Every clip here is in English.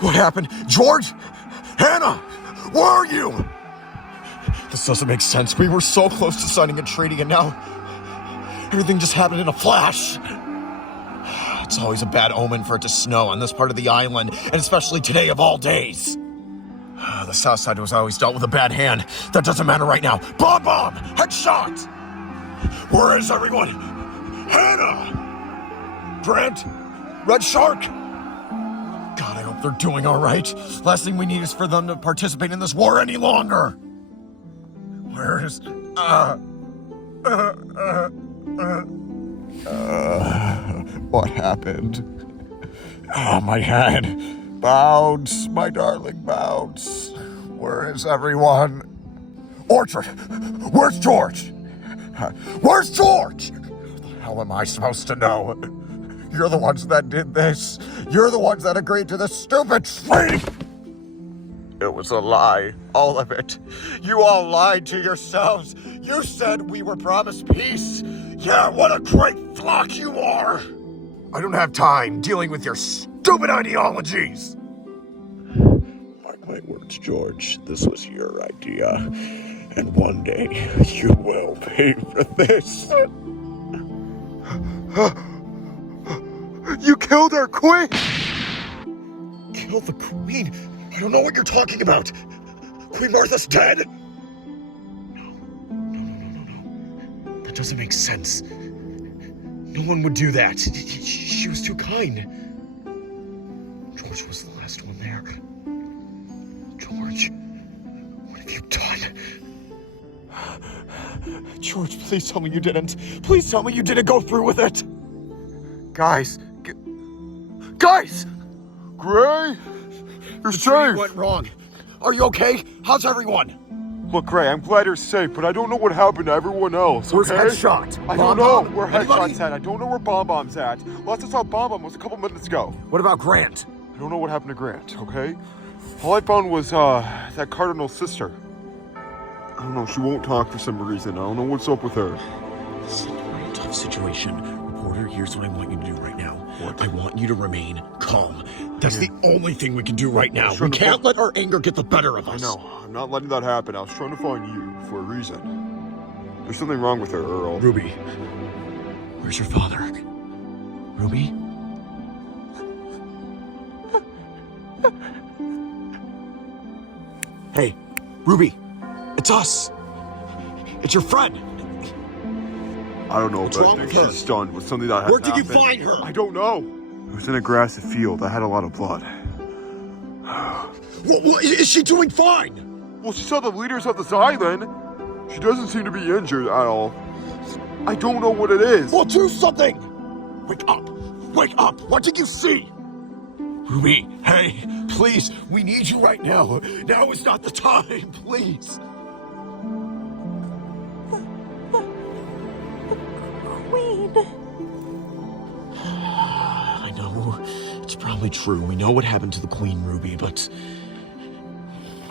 What happened? George? Hannah? Where are you? This doesn't make sense. We were so close to signing a treaty and now everything just happened in a flash. It's always a bad omen for it to snow on this part of the island, and especially today of all days. The south side was always dealt with a bad hand. That doesn't matter right now. Bomb! Headshot! Where is everyone? Hannah! Grant? Red Shark? God, I hope they're doing all right. Last thing we need is for them to participate in this war any longer. Where is... What happened? Oh, my head. Bounce, my darling, bounce. Where is everyone? Orchard, where's George? Where's George? How the hell am I supposed to know? You're the ones that did this. You're the ones that agreed to this stupid treaty. It was a lie, all of it. You all lied to yourselves. You said we were promised peace. Yeah, what a great flock you are. I don't have time dealing with your stupid ideologies. Mark my words, George. This was your idea. And one day, you will pay for this. You killed our queen! Killed the queen? I don't know what you're talking about. Queen Martha's dead? No. That doesn't make sense. No one would do that. She was too kind. George was the last one there. George, what have you done? George, please tell me you didn't. Please tell me you didn't go through with it. Guys! Gray? You're safe! What went wrong? Are you okay? How's everyone? Look, Gray, I'm glad you're safe, but I don't know what happened to everyone else, Where's okay? Headshot? I don't know where Headshot's at. I don't know where Bomb's at. Last I saw Bomb was a couple minutes ago. What about Grant? I don't know what happened to Grant, okay? All I found was, that Cardinal's sister. I don't know, she won't talk for some reason. I don't know what's up with her. This is a very tough situation. Reporter, here's what I want you to do right now. What? I want you to remain calm. That's the only thing we can do right now. We can't let our anger get the better of us. I know. I'm not letting that happen. I was trying to find you for a reason. There's something wrong with her, Earl. Ruby. Where's your father? Ruby? Hey, Ruby. It's us. It's your friend. I don't know, What's but wrong I think with her? she's stunned with something that Where happened. did you find her? I don't know. It was in a grassy field. I had a lot of blood. What, is she doing fine? Well, she saw the leaders of this island. She doesn't seem to be injured at all. I don't know what it is. Well, do something! Wake up! Wake up! What did you see? Ruby, hey, please, we need you right now. Now is not the time, please. Queen. I know, it's probably true. We know what happened to the Queen, Ruby, but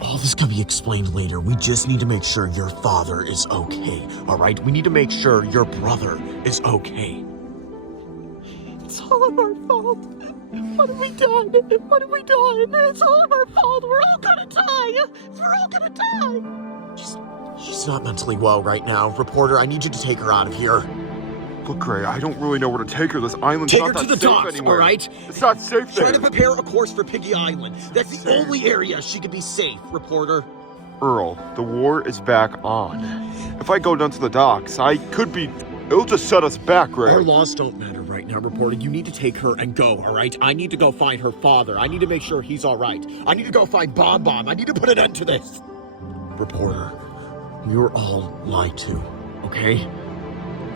all this can be explained later. We just need to make sure your father is okay, all right? We need to make sure your brother is okay. It's all of our fault. What have we done? What have we done? It's all of our fault. We're all gonna die. We're all gonna die. She's not mentally well right now. Reporter, I need you to take her out of here. Look, Gray, I don't really know where to take her. This island's Take not her that to the safe docks, anywhere. all right? It's not safe there. Try to prepare a course for Piggy Island. That's the only area she could be safe, reporter. Earl, the war is back on. If I go down to the docks, I could be... It'll just set us back, Gray. Our laws don't matter right now, reporter. You need to take her and go, all right? I need to go find her father. I need to make sure he's all right. I need to go find Bomb. I need to put an end to this. Reporter, you're all lied to, okay?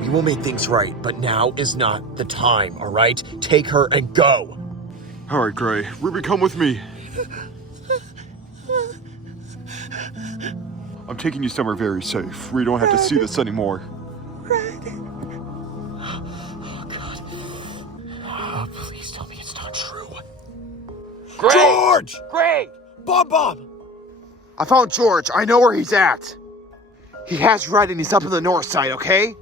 We will make things right, but now is not the time, all right? Take her and go. All right, Gray. Ruby, come with me. I'm taking you somewhere very safe, where you don't have to see this anymore. Oh, God. Oh, please tell me it's not true. Gray! George! Gray! Bomb! I found George. I know where he's at. He has red and he's up in the north side, okay?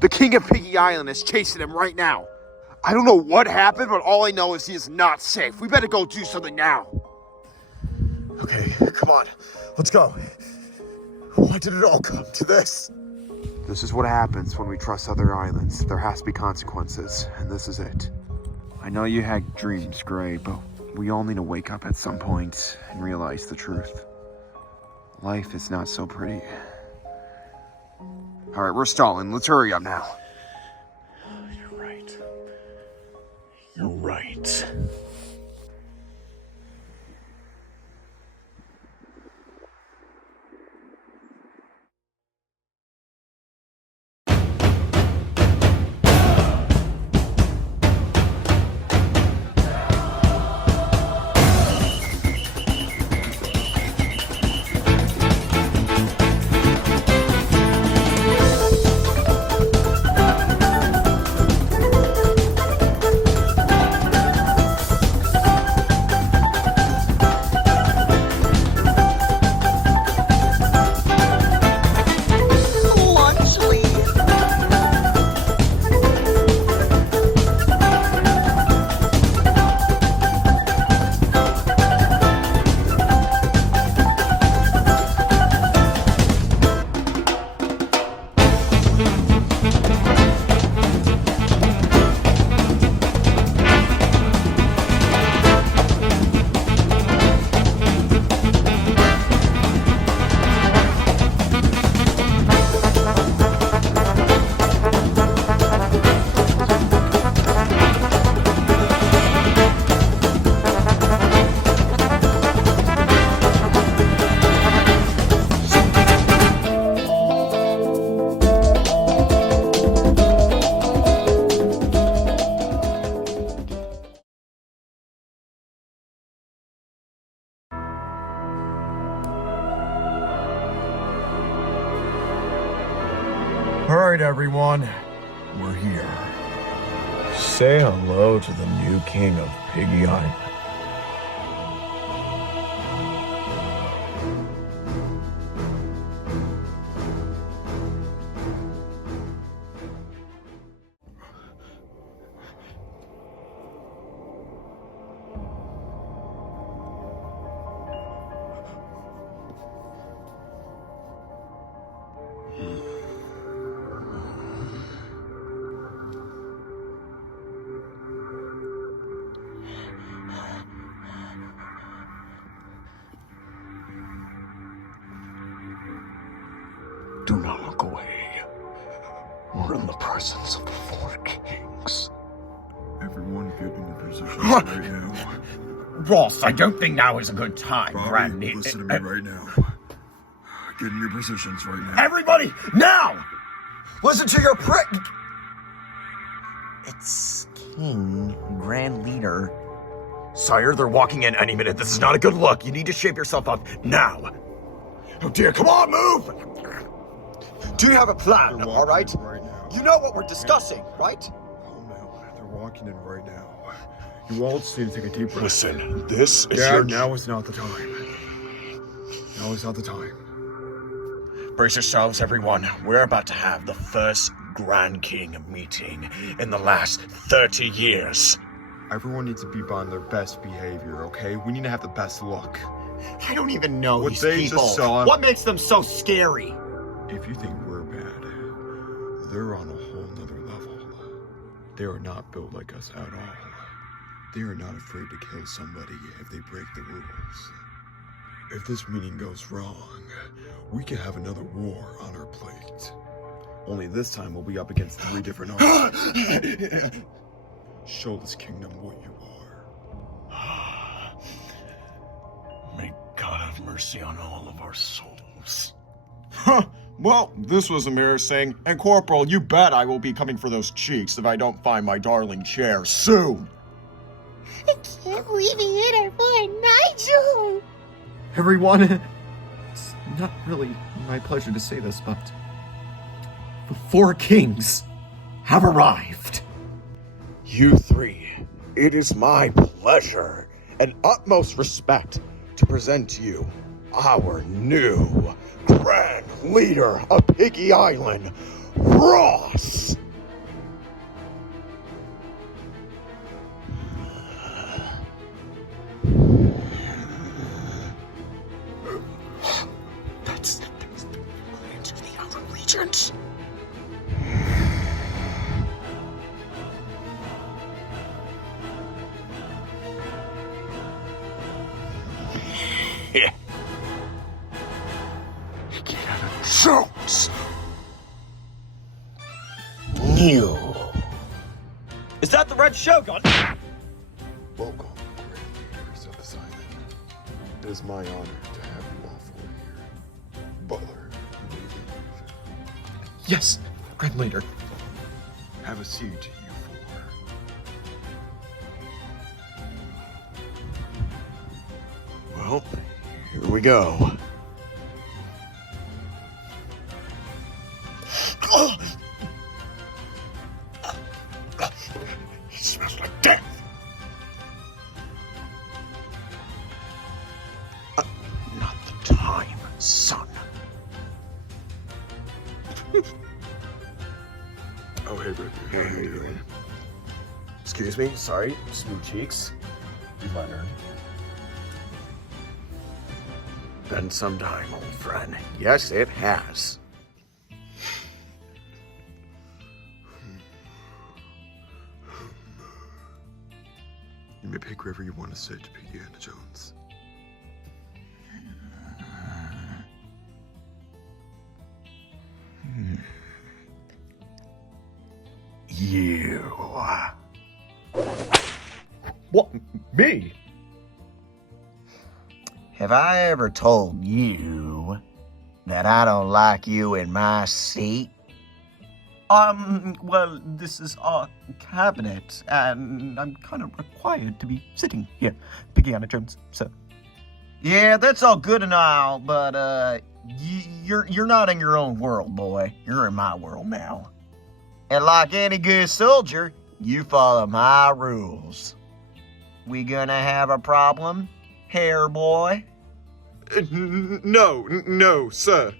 The king of Piggy Island is chasing him right now. I don't know what happened, but all I know is he is not safe. We better go do something now. Okay, come on. Let's go. Why did it all come to this? This is what happens when we trust other islands. There has to be consequences, and this is it. I know you had dreams, Gray, but we all need to wake up at some point and realize the truth. Life is not so pretty. All right, we're stalling. Let's hurry up now. You're right. You're right. Lunch leave. All right, everyone. We're here. Say hello to the new king of Piggy Island. Do not look away. We're in the presence of the four kings. Everyone get in your positions right now. Ross, I don't think now is a good time, Bobby, Granny. listen to me right now. Get in your positions right now. Everybody, now! Listen to your prick. It's King, Grand Leader. Sire, they're walking in any minute. This is not a good look. You need to shape yourself up now. Oh dear, come on, move! Do you have a plan, all right? Right now. You know what we're discussing, right? Oh no, they're walking in right now. You all just need to take a deep breath. Listen, this is Dad, your... now is not the time. Now is not the time. Brace yourselves, everyone. We're about to have the first Grand King meeting in the last 30 years. Everyone needs to be on their best behavior, okay? We need to have the best look. I don't even know What these they people. just saw- What makes them so scary? If you think we're bad, they're on a whole nother level. They are not built like us at all. They are not afraid to kill somebody if they break the rules. If this meeting goes wrong, we could have another war on our plate. Only this time we'll be up against 3 different armies. Show this kingdom what you are. May God have mercy on all of our souls. Huh. Well, this was embarrassing. And Corporal, you bet I will be coming for those cheeks if I don't find my darling chair soon. I can't believe he hit our boy Nigel. Everyone, it's not really my pleasure to say this, but the 4 kings have arrived. You 3, it is my pleasure and utmost respect to present to you our new Grand Leader of Piggy Island, Ross. Send us into the outer regions. Yeah. Indiana Jones. New. Is that the red Shogun? Welcome, great leaders of this island. It is my honor to have you all four here. Butler, you may leave. Yes, Grand Leader. Have a seat, you four. Well, here we go. It smells like death. Not the time, son. Oh, hey, baby. How are you doing? Excuse me, sorry, Smoothcheeks. Leonard. Been some time, old friend. Yes, it has. You may pick wherever you want to sit, Piggy and Jones. You. What? Me? Have I ever told you that I don't like you in my seat? Well, this is our cabinet, and I'm kind of required to be sitting here. Piggy Jones, sir. Yeah, that's all good and all, but, you're not in your own world, boy. You're in my world now. And like any good soldier, you follow my rules. We gonna have a problem, hair boy? No, sir.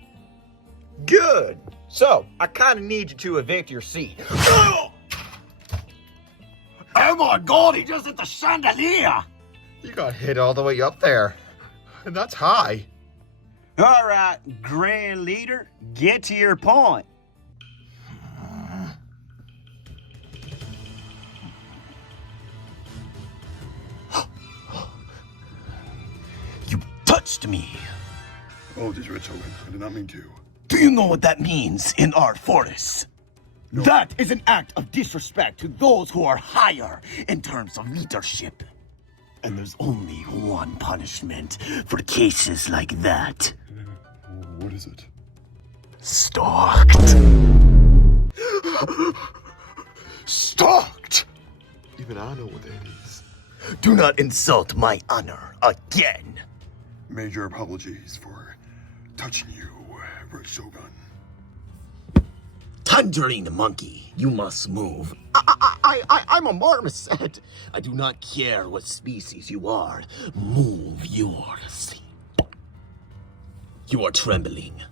Good. So, I kind of need you to evict your seat. Oh my god, he just hit the chandelier! You got hit all the way up there. And that's high. All right, Grand Leader, get to your point. You touched me! Apologies, Red Shogun. I did not mean to. Do you know what that means in our forest? No. That is an act of disrespect to those who are higher in terms of leadership. And there's only one punishment for cases like that. What is it? Stalked. Stalked! Even I know what that is. Do not insult my honor again. Major apologies for touching you, Red Shogun. Tangerine monkey, you must move. I'm a marmoset. I do not care what species you are. Move your seat. You are trembling.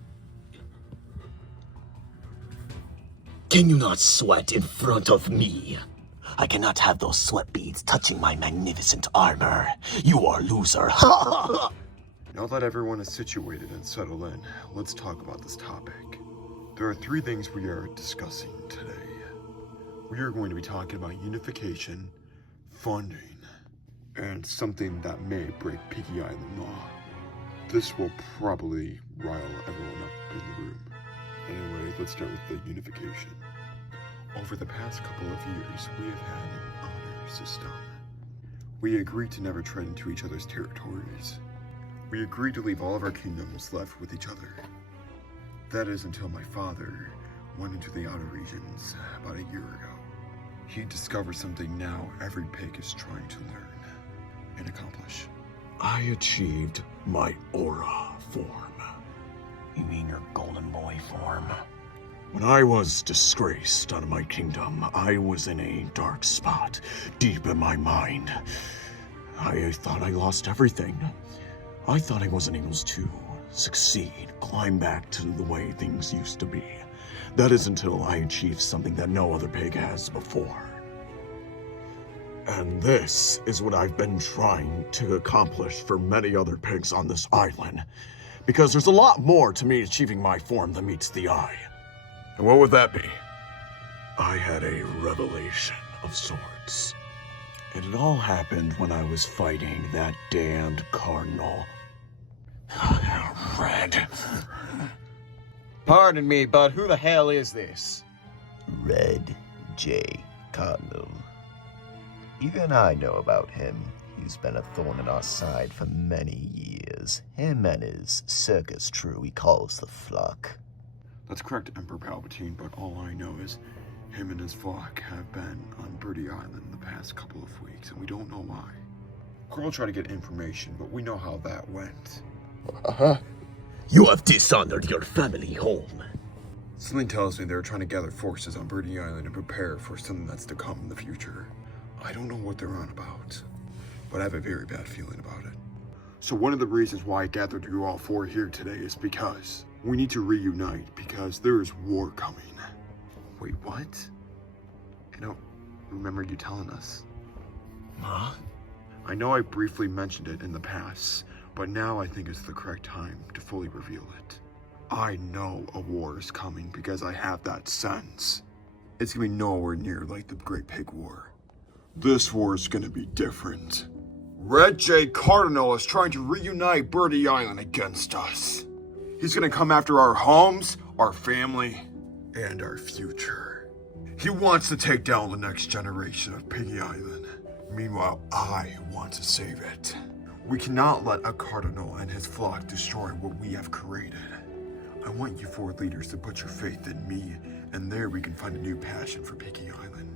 Can you not sweat in front of me? I cannot have those sweat beads touching my magnificent armor. You are loser. Now that everyone is situated and settled in, let's talk about this topic. There are three things we are discussing today. We are going to be talking about unification, funding, and something that may break Piggy Island law. This will probably rile everyone up in the room. Anyway, let's start with the unification. Over the past couple of years, we have had an honor system. We agreed to never tread into each other's territories. We agreed to leave all of our kingdoms left with each other. That is until my father went into the outer regions about a year ago. He discovered something now every pig is trying to learn and accomplish. I achieved my aura form. You mean your golden boy form? When I was disgraced out of my kingdom, I was in a dark spot deep in my mind. I thought I lost everything. I thought I wasn't able to succeed, climb back to the way things used to be. That is until I achieved something that no other pig has before. And this is what I've been trying to accomplish for many other pigs on this island. Because there's a lot more to me achieving my form than meets the eye. And what would that be? I had a revelation of sorts. And it all happened when I was fighting that damned cardinal. Red. Pardon me, but who the hell is this? Red J. Cardinal. Even I know about him. He's been a thorn in our side for many years. Him and his circus crew he calls the flock. That's correct, Emperor Palpatine, but all I know is him and his flock have been on Birdy Island the past couple of weeks, and we don't know why. Carl tried to get information, but we know how that went. You have dishonored your family home. Something tells me they're trying to gather forces on Birdy Island and prepare for something that's to come in the future. I don't know what they're on about, but I have a very bad feeling about it. So one of the reasons why I gathered you all four here today is because we need to reunite, because there is war coming. Wait, what? I don't remember you telling us. Huh? I know I briefly mentioned it in the past, but now I think it's the correct time to fully reveal it. I know a war is coming because I have that sense. It's gonna be nowhere near like the Great Pig War. This war is gonna be different. Red J. Cardinal is trying to reunite Birdy Island against us. He's gonna come after our homes, our family, and our future. He wants to take down the next generation of Piggy Island. Meanwhile, I want to save it. We cannot let a cardinal and his flock destroy what we have created. I want you four leaders to put your faith in me, and there we can find a new passion for Piggy Island.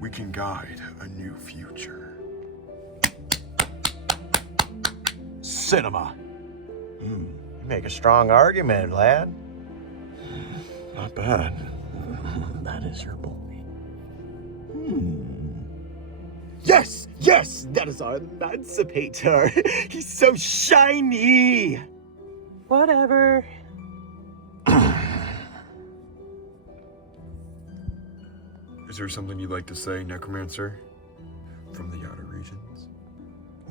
We can guide a new future. Cinema. You make a strong argument, lad. Not bad. That is your boy. Yes, yes, that is our emancipator. He's so shiny. Whatever. Is there something you'd like to say, Necromancer? From the outer regions?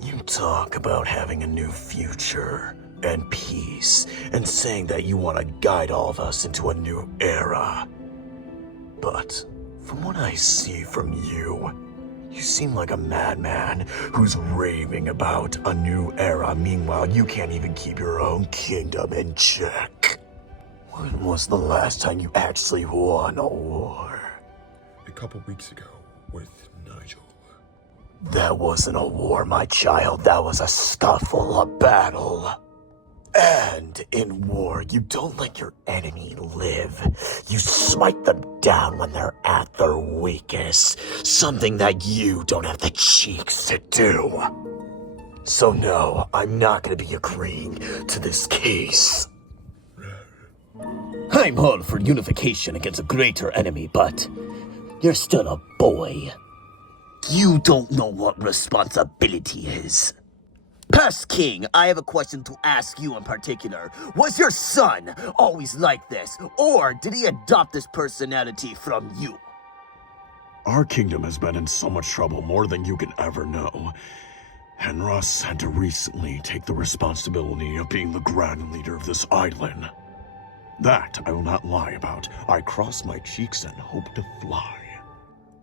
You talk about having a new future and peace and saying that you want to guide all of us into a new era. But from what I see from you, you seem like a madman who's raving about a new era. Meanwhile, you can't even keep your own kingdom in check. When was the last time you actually won a war? A couple weeks ago, with Nigel. That wasn't a war, my child. That was a scuffle, a battle. And in war, you don't let your enemy live. You smite them down when they're at their weakest. Something that you don't have the cheeks to do. So no, I'm not going to be agreeing to this case. I'm all for unification against a greater enemy, but you're still a boy. You don't know what responsibility is. Past King, I have a question to ask you in particular. Was your son always like this, or did he adopt this personality from you? Our kingdom has been in so much trouble, more than you can ever know. And Russ had to recently take the responsibility of being the grand leader of this island. That I will not lie about. I cross my cheeks and hope to fly.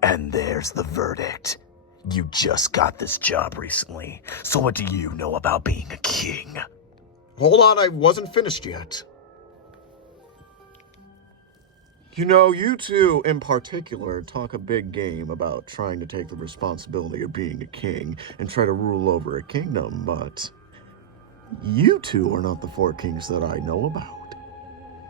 And there's the verdict. You just got this job recently, so what do you know about being a king? Hold on, I wasn't finished yet. You know, you two in particular talk a big game about trying to take the responsibility of being a king and try to rule over a kingdom, but you two are not the four kings that I know about.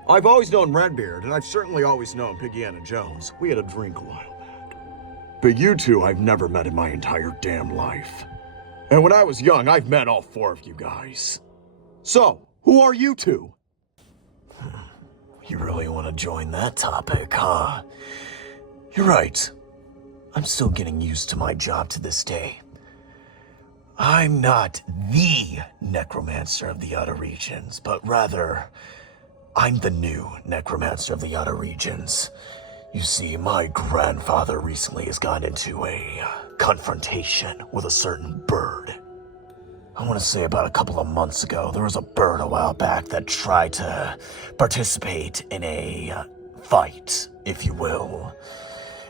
I've always known Redbeard, and I've certainly always known Piggy Jones. We had a drink a while back. But you two I've never met in my entire damn life. And when I was young, I've met all four of you guys. So, who are you two? You really want to join that topic, huh? You're right. I'm still getting used to my job to this day. I'm not the necromancer of the outer regions, but rather, I'm the new necromancer of the outer regions. You see, my grandfather recently has gotten into a confrontation with a certain bird. I want to say about a couple of months ago, there was a bird a while back that tried to participate in a fight, if you will.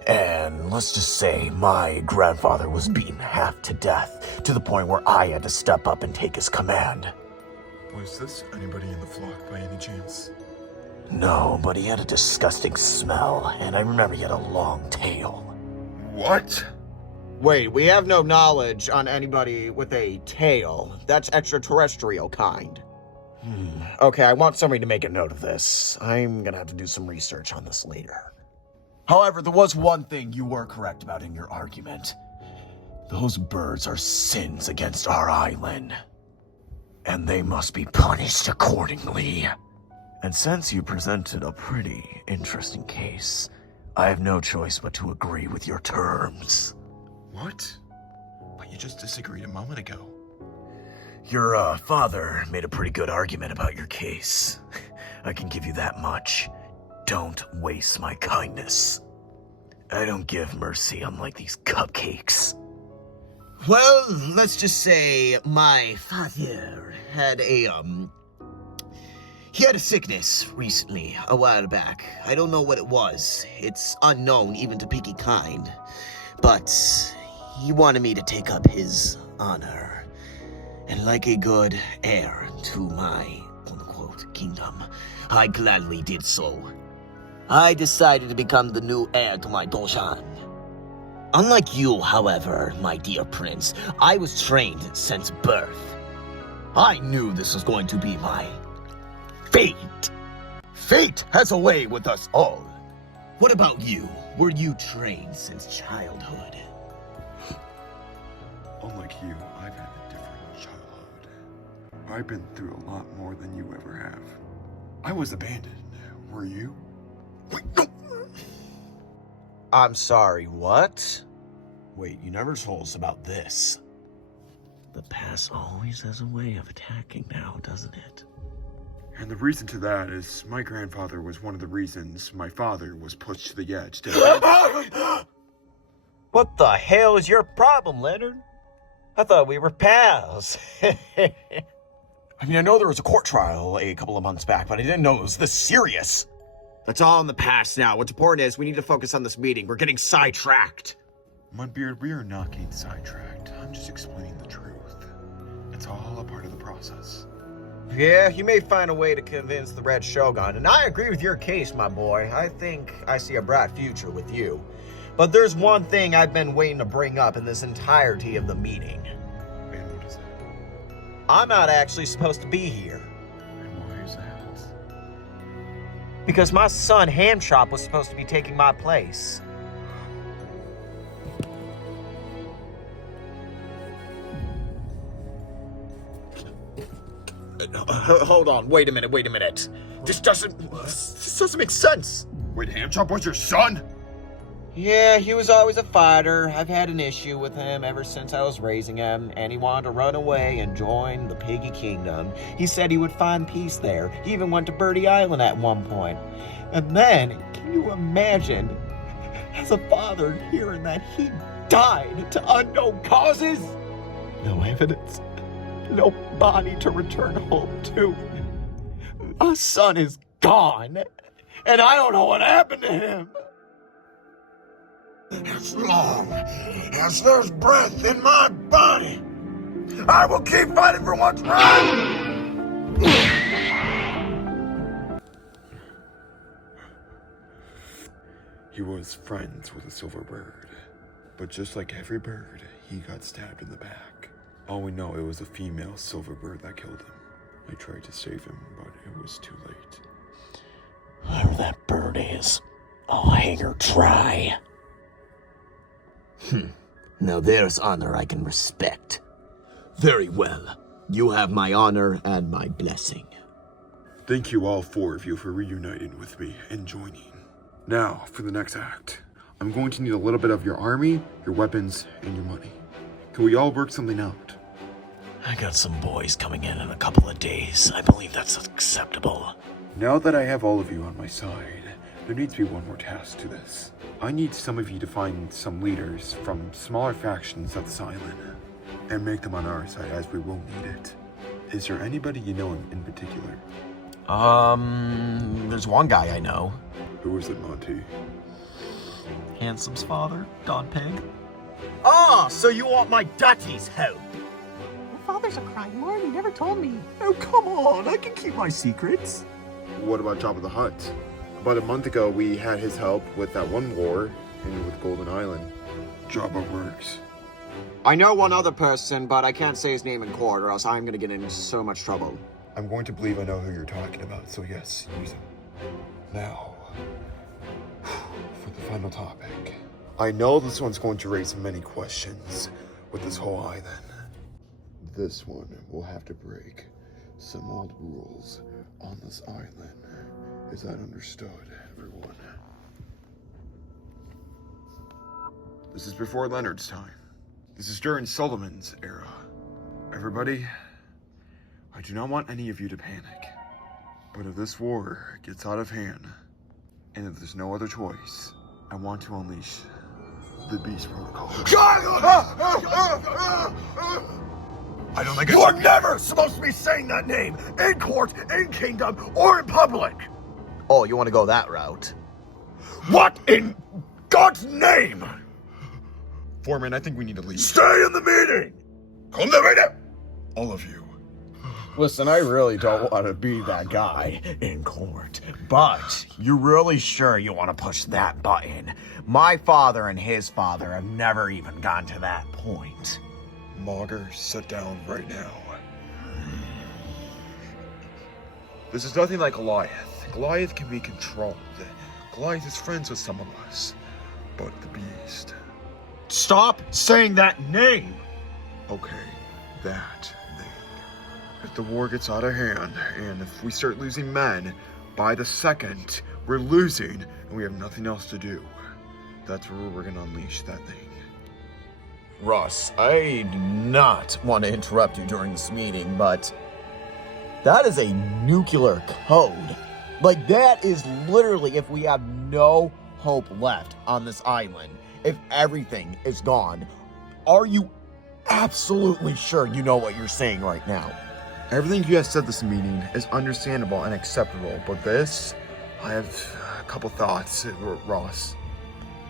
And let's just say my grandfather was beaten half to death, to the point where I had to step up and take his command. Was this anybody in the flock by any chance? No, but he had a disgusting smell, and I remember he had a long tail. What? Wait, we have no knowledge on anybody with a tail. That's extraterrestrial kind. Okay, I want somebody to make a note of this. I'm gonna have to do some research on this later. However, there was one thing you were correct about in your argument. Those birds are sins against our island, and they must be punished accordingly. And since you presented a pretty interesting case, I have no choice but to agree with your terms. What? But you just disagreed a moment ago. Your father made a pretty good argument about your case. I can give you that much. Don't waste my kindness. I don't give mercy, unlike these cupcakes. Well, let's just say my father had he had a sickness recently, a while back. I don't know what it was. It's unknown even to piggy kind. But he wanted me to take up his honor. And like a good heir to my, quote-unquote, kingdom, I gladly did so. I decided to become the new heir to my Doshan. Unlike you, however, my dear prince, I was trained since birth. I knew this was going to be my fate. Fate has a way with us all. What about you? Were you trained since childhood? Unlike you, I've had a different childhood. I've been through a lot more than you ever have. I was abandoned. Were you? Wait, no. I'm sorry, what? Wait, you never told us about this. The past always has a way of attacking now, doesn't it? And the reason to that is my grandfather was one of the reasons my father was pushed to the edge. What the hell is your problem, Leonard? I thought we were pals. I mean, I know there was a court trial a couple of months back, but I didn't know it was this serious. That's all in the past now. What's important is we need to focus on this meeting. We're getting sidetracked. Mudbeard, we are not getting sidetracked. I'm just explaining the truth. It's all a part of the process. Yeah, you may find a way to convince the Red Shogun, and I agree with your case, my boy. I think I see a bright future with you. But there's one thing I've been waiting to bring up in this entirety of the meeting. And what is that? I'm not actually supposed to be here. And why is that? Because my son, Hamchop, was supposed to be taking my place. Hold on, wait a minute. This doesn't make sense. Wait, Hamchop was your son? Yeah, he was always a fighter. I've had an issue with him ever since I was raising him, and he wanted to run away and join the Piggy Kingdom. He said he would find peace there. He even went to Birdie Island at one point. And then, can you imagine, as a father, hearing that he died to unknown causes? No evidence. No body to return home to. My son is gone, and I don't know what happened to him. As long as there's breath in my body, I will keep fighting for what's right! He was friends with a silver bird. But just like every bird, he got stabbed in the back. All we know, it was a female silver bird that killed him. I tried to save him, but it was too late. Whoever that bird is, I'll hang her dry. Now there's honor I can respect. Very well. You have my honor and my blessing. Thank you all four of you for reuniting with me and joining. Now, for the next act. I'm going to need a little bit of your army, your weapons, and your money. Can we all work something out? I got some boys coming in a couple of days. I believe that's acceptable. Now that I have all of you on my side, there needs to be one more task to this. I need some of you to find some leaders from smaller factions of this island. and make them on our side, as we will need it. Is there anybody you know in particular? There's one guy I know. Who is it, Monty? Handsome's father, Don Pig. Ah, so you want my daddy's help? My father's a crime lord. He never told me. Oh, come on. I can keep my secrets. What about Jabba the Hutt? About a month ago, we had his help with that one war, and with Golden Island. Jabba works. I know one other person, but I can't say his name in court or else I'm gonna get into so much trouble. I'm going to believe I know who you're talking about, so yes, use him. Now, for the final topic. I know this one's going to raise many questions with this whole island. This one will have to break some old rules on this island. Is that understood, everyone? This is before Leonard's time. This is during Solomon's era. Everybody, I do not want any of you to panic. But if this war gets out of hand, and if there's no other choice, I want to unleash the Beast Protocol. I don't think you're never supposed to be saying that name in court, in kingdom, or in public. Oh, you want to go that route? What in God's name? Foreman, I think we need to leave. Stay in the meeting. Come to meeting. All of you. Listen, I really don't want to be that guy in court, but you're really sure you want to push that button? My father and his father have never even gotten to that point. Mauger, sit down right now. This is nothing like Goliath. Goliath can be controlled. Goliath is friends with some of us. But the Beast... Stop saying that name! Okay, that thing. If the war gets out of hand, and if we start losing men, by the second, we're losing, and we have nothing else to do. That's where we're gonna unleash that thing. Ross, I do not want to interrupt you during this meeting, but that is a nuclear code. Like, that is literally if we have no hope left on this island, if everything is gone. Are you absolutely sure you know what you're saying right now? Everything you have said this meeting is understandable and acceptable, but this, I have a couple thoughts, Ross.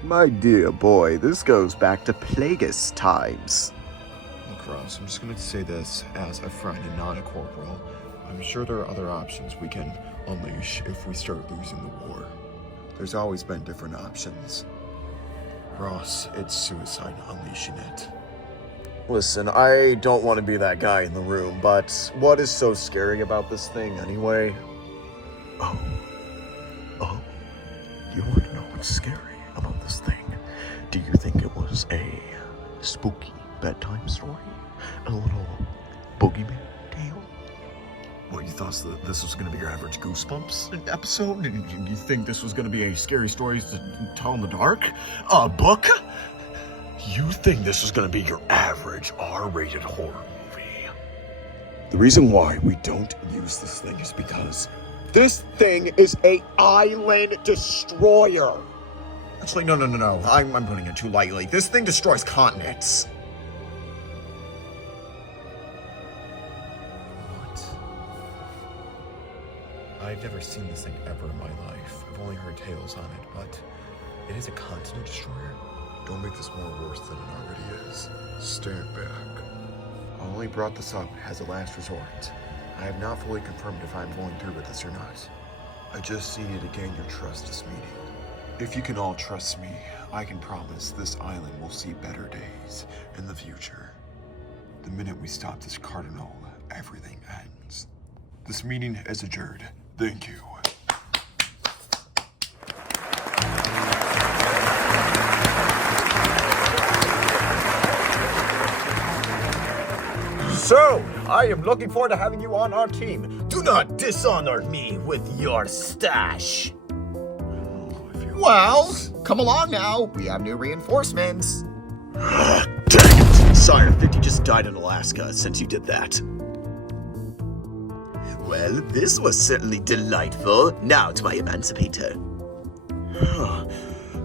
My dear boy, this goes back to Plagueis times. Look, Ross, I'm just going to say this as a friend and not a corporal. I'm sure there are other options we can unleash if we start losing the war. There's always been different options. Ross, it's suicide unleashing it. Listen, I don't want to be that guy in the room, but what is so scary about this thing anyway? Oh, you want to know what's scary about this thing? Do you think it was a spooky bedtime story? A little boogeyman tale? What, you thought that this was going to be your average Goosebumps episode? Did you think this was going to be a scary story to tell in the dark? A book? You think this was going to be your average R-rated horror movie? The reason why we don't use this thing is because this thing is a island destroyer. Actually, no. I'm putting it too lightly. This thing destroys continents. What? I've never seen this thing ever in my life. I've only heard tales on it, but it is a continent destroyer? Don't make this more worse than it already is. Stand back. I only brought this up as a last resort. I have not fully confirmed if I'm going through with this or not. I just needed to gain your trust this meeting. If you can all trust me, I can promise this island will see better days in the future. The minute we stop this cardinal, everything ends. This meeting is adjourned. Thank you. So, I am looking forward to having you on our team. Do not dishonor me with your stash. Well, come along now. We have new reinforcements. Dang it. Sire 50 just died in Alaska since you did that. Well, this was certainly delightful. Now to my emancipator.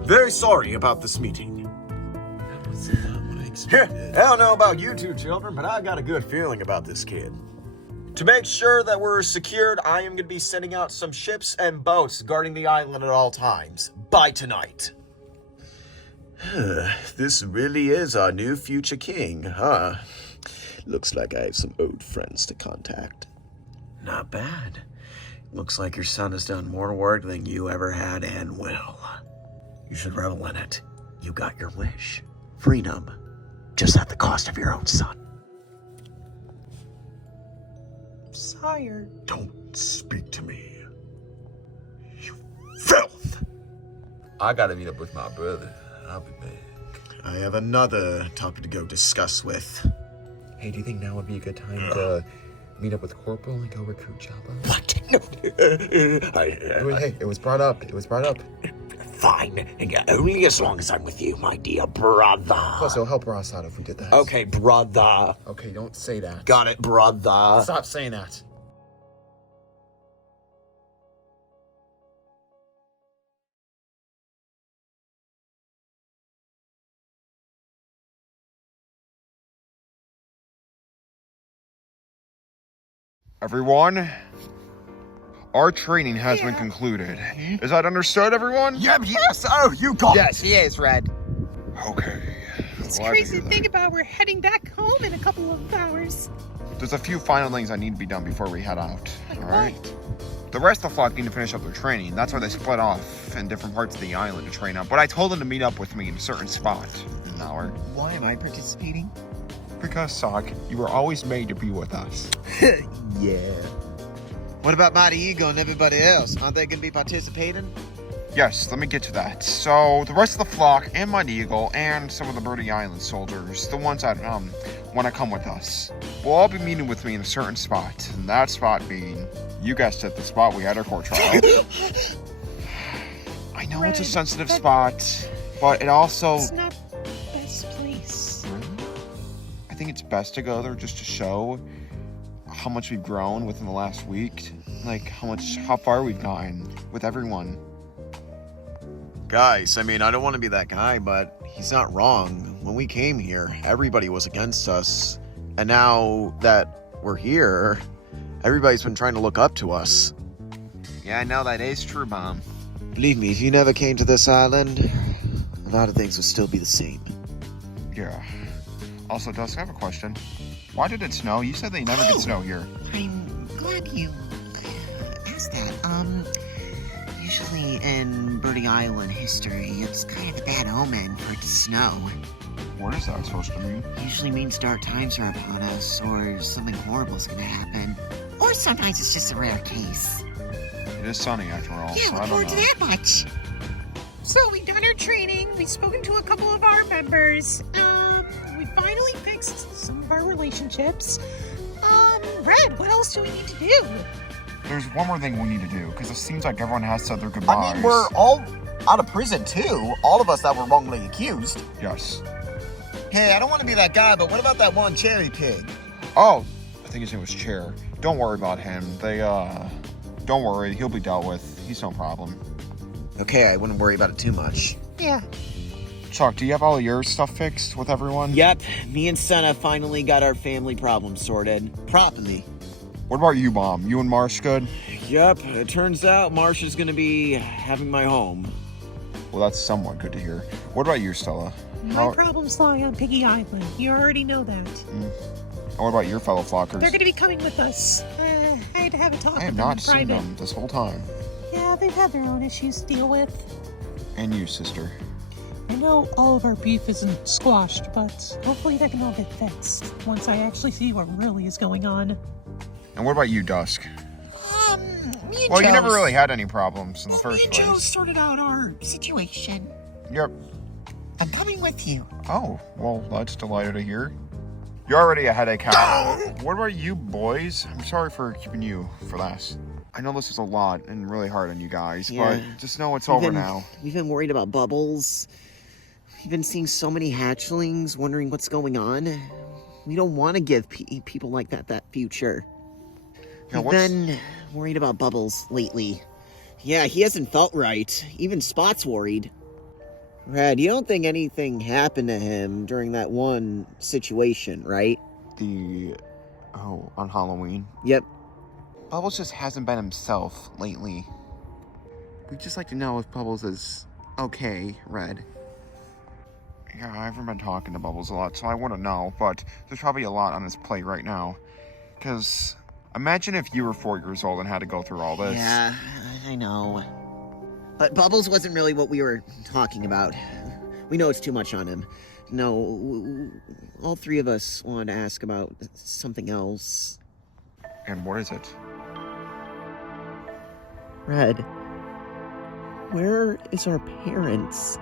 Very sorry about this meeting. That was what I this. I don't know about you two children, but I got a good feeling about this kid. To make sure that we're secured, I am going to be sending out some ships and boats guarding the island at all times. By tonight. This really is our new future king, huh? Looks like I have some old friends to contact. Not bad. Looks like your son has done more work than you ever had and will. You should revel in it. You got your wish. Freedom. Just at the cost of your own son. Sire. Don't speak to me. You filth! I gotta meet up with my brother. I'll be back. I have another topic to go discuss with. Hey, do you think now would be a good time to meet up with Corporal and go recruit Jabba? What? Hey, it was brought up. It was brought up. Fine. Only as long as I'm with you, my dear brother. Plus, it'll help Ross out if we did that. Okay, brother. Okay, don't say that. Got it, brother. Stop saying that. Everyone, our training has been concluded. Is that understood, everyone? Yep, yes. Oh, you got Yes. it. Yes, Red. Okay. It's Glad to crazy hear to that. think about. We're heading back home in a couple of hours. There's a few final things that need to be done before we head out. Like All right. what? The rest of the flock need to finish up their training. That's why they split off in different parts of the island to train up. But I told them to meet up with me in a certain spot in an hour. Why am I participating? Because, Sock, you were always made to be with us. Yeah. What about Mighty Eagle and everybody else? Aren't they going to be participating? Yes, let me get to that. So, the rest of the flock and Mighty Eagle and some of the Birdy Island soldiers, the ones that want to come with us, will all be meeting with me in a certain spot. And that spot being, you guessed it, the spot we had our court trial. I know it's a sensitive spot, but it also... It's not the best place. I think it's best to go there just to show how much we've grown within the last week. Like, how far we've gotten with everyone. Guys, I mean, I don't want to be that guy, but he's not wrong. When we came here, everybody was against us. And now that we're here, everybody's been trying to look up to us. Yeah, I know that is true, Mom. Believe me, if you never came to this island, a lot of things would still be the same. Yeah. Also, Dust, I have a question. Why did it snow? You said they never get snow here. I'm glad you asked that. Usually in Birdy Island history, it's kind of a bad omen for it to snow. What is that supposed to mean? Usually means dark times are upon us, or something horrible is gonna happen. Or sometimes it's just a rare case. It is sunny after all, Yeah, so I look don't forward to know. that much. So we've done our training. We've spoken to a couple of our members. We finally fixed some of our relationships. Red, what else do we need to do? There's one more thing we need to do, because it seems like everyone has said their goodbyes. I mean, we're all out of prison, too. All of us that were wrongly accused. Yes. Hey, I don't want to be that guy, but what about that one cherry pig? Oh, I think his name was Chair. Don't worry about him. Don't worry. He'll be dealt with. He's no problem. Okay, I wouldn't worry about it too much. Yeah. Chuck, do you have all your stuff fixed with everyone? Yep, me and Senna finally got our family problems sorted. Properly. What about you, Mom? You and Marsh good? Yep, it turns out Marsh is gonna be having my home. Well, that's somewhat good to hear. What about you, Stella? My problems lie on Piggy Island. You already know that. And what about your fellow flockers? They're going to be coming with us. I had to have a talk I have with them in not seen private. them this whole time. Yeah, they've had their own issues to deal with. And you, sister. I know all of our beef isn't squashed, but hopefully that can all get fixed once I actually see what really is going on. And what about you, Dusk? Me and Well, you Joe- never really had any problems in the Me first and Joe place. sorted out our situation. Yep. I'm coming with you. Oh, well, that's delighted to hear. You're already a headache, Hal. What about you, boys? I'm sorry for keeping you for last. I know this is a lot and really hard on you guys, Yeah. but just know it's over now. We've been worried about Bubbles. We've been seeing so many hatchlings, wondering what's going on. We don't want to give people like that future. Yeah, We've been worried about Bubbles lately. Yeah, he hasn't felt right. Even Spot's worried. Red, you don't think anything happened to him during that one situation, right? On Halloween? Yep. Bubbles just hasn't been himself lately. We'd just like to know if Bubbles is okay, Red. Yeah, I haven't been talking to Bubbles a lot, so I wouldn't know, but there's probably a lot on his plate right now. Because imagine if you were 4 years old and had to go through all this. Yeah, I know. But Bubbles wasn't really what we were talking about. We know it's too much on him. No, all three of us wanted to ask about something else. And what is it? Red, where is our parents?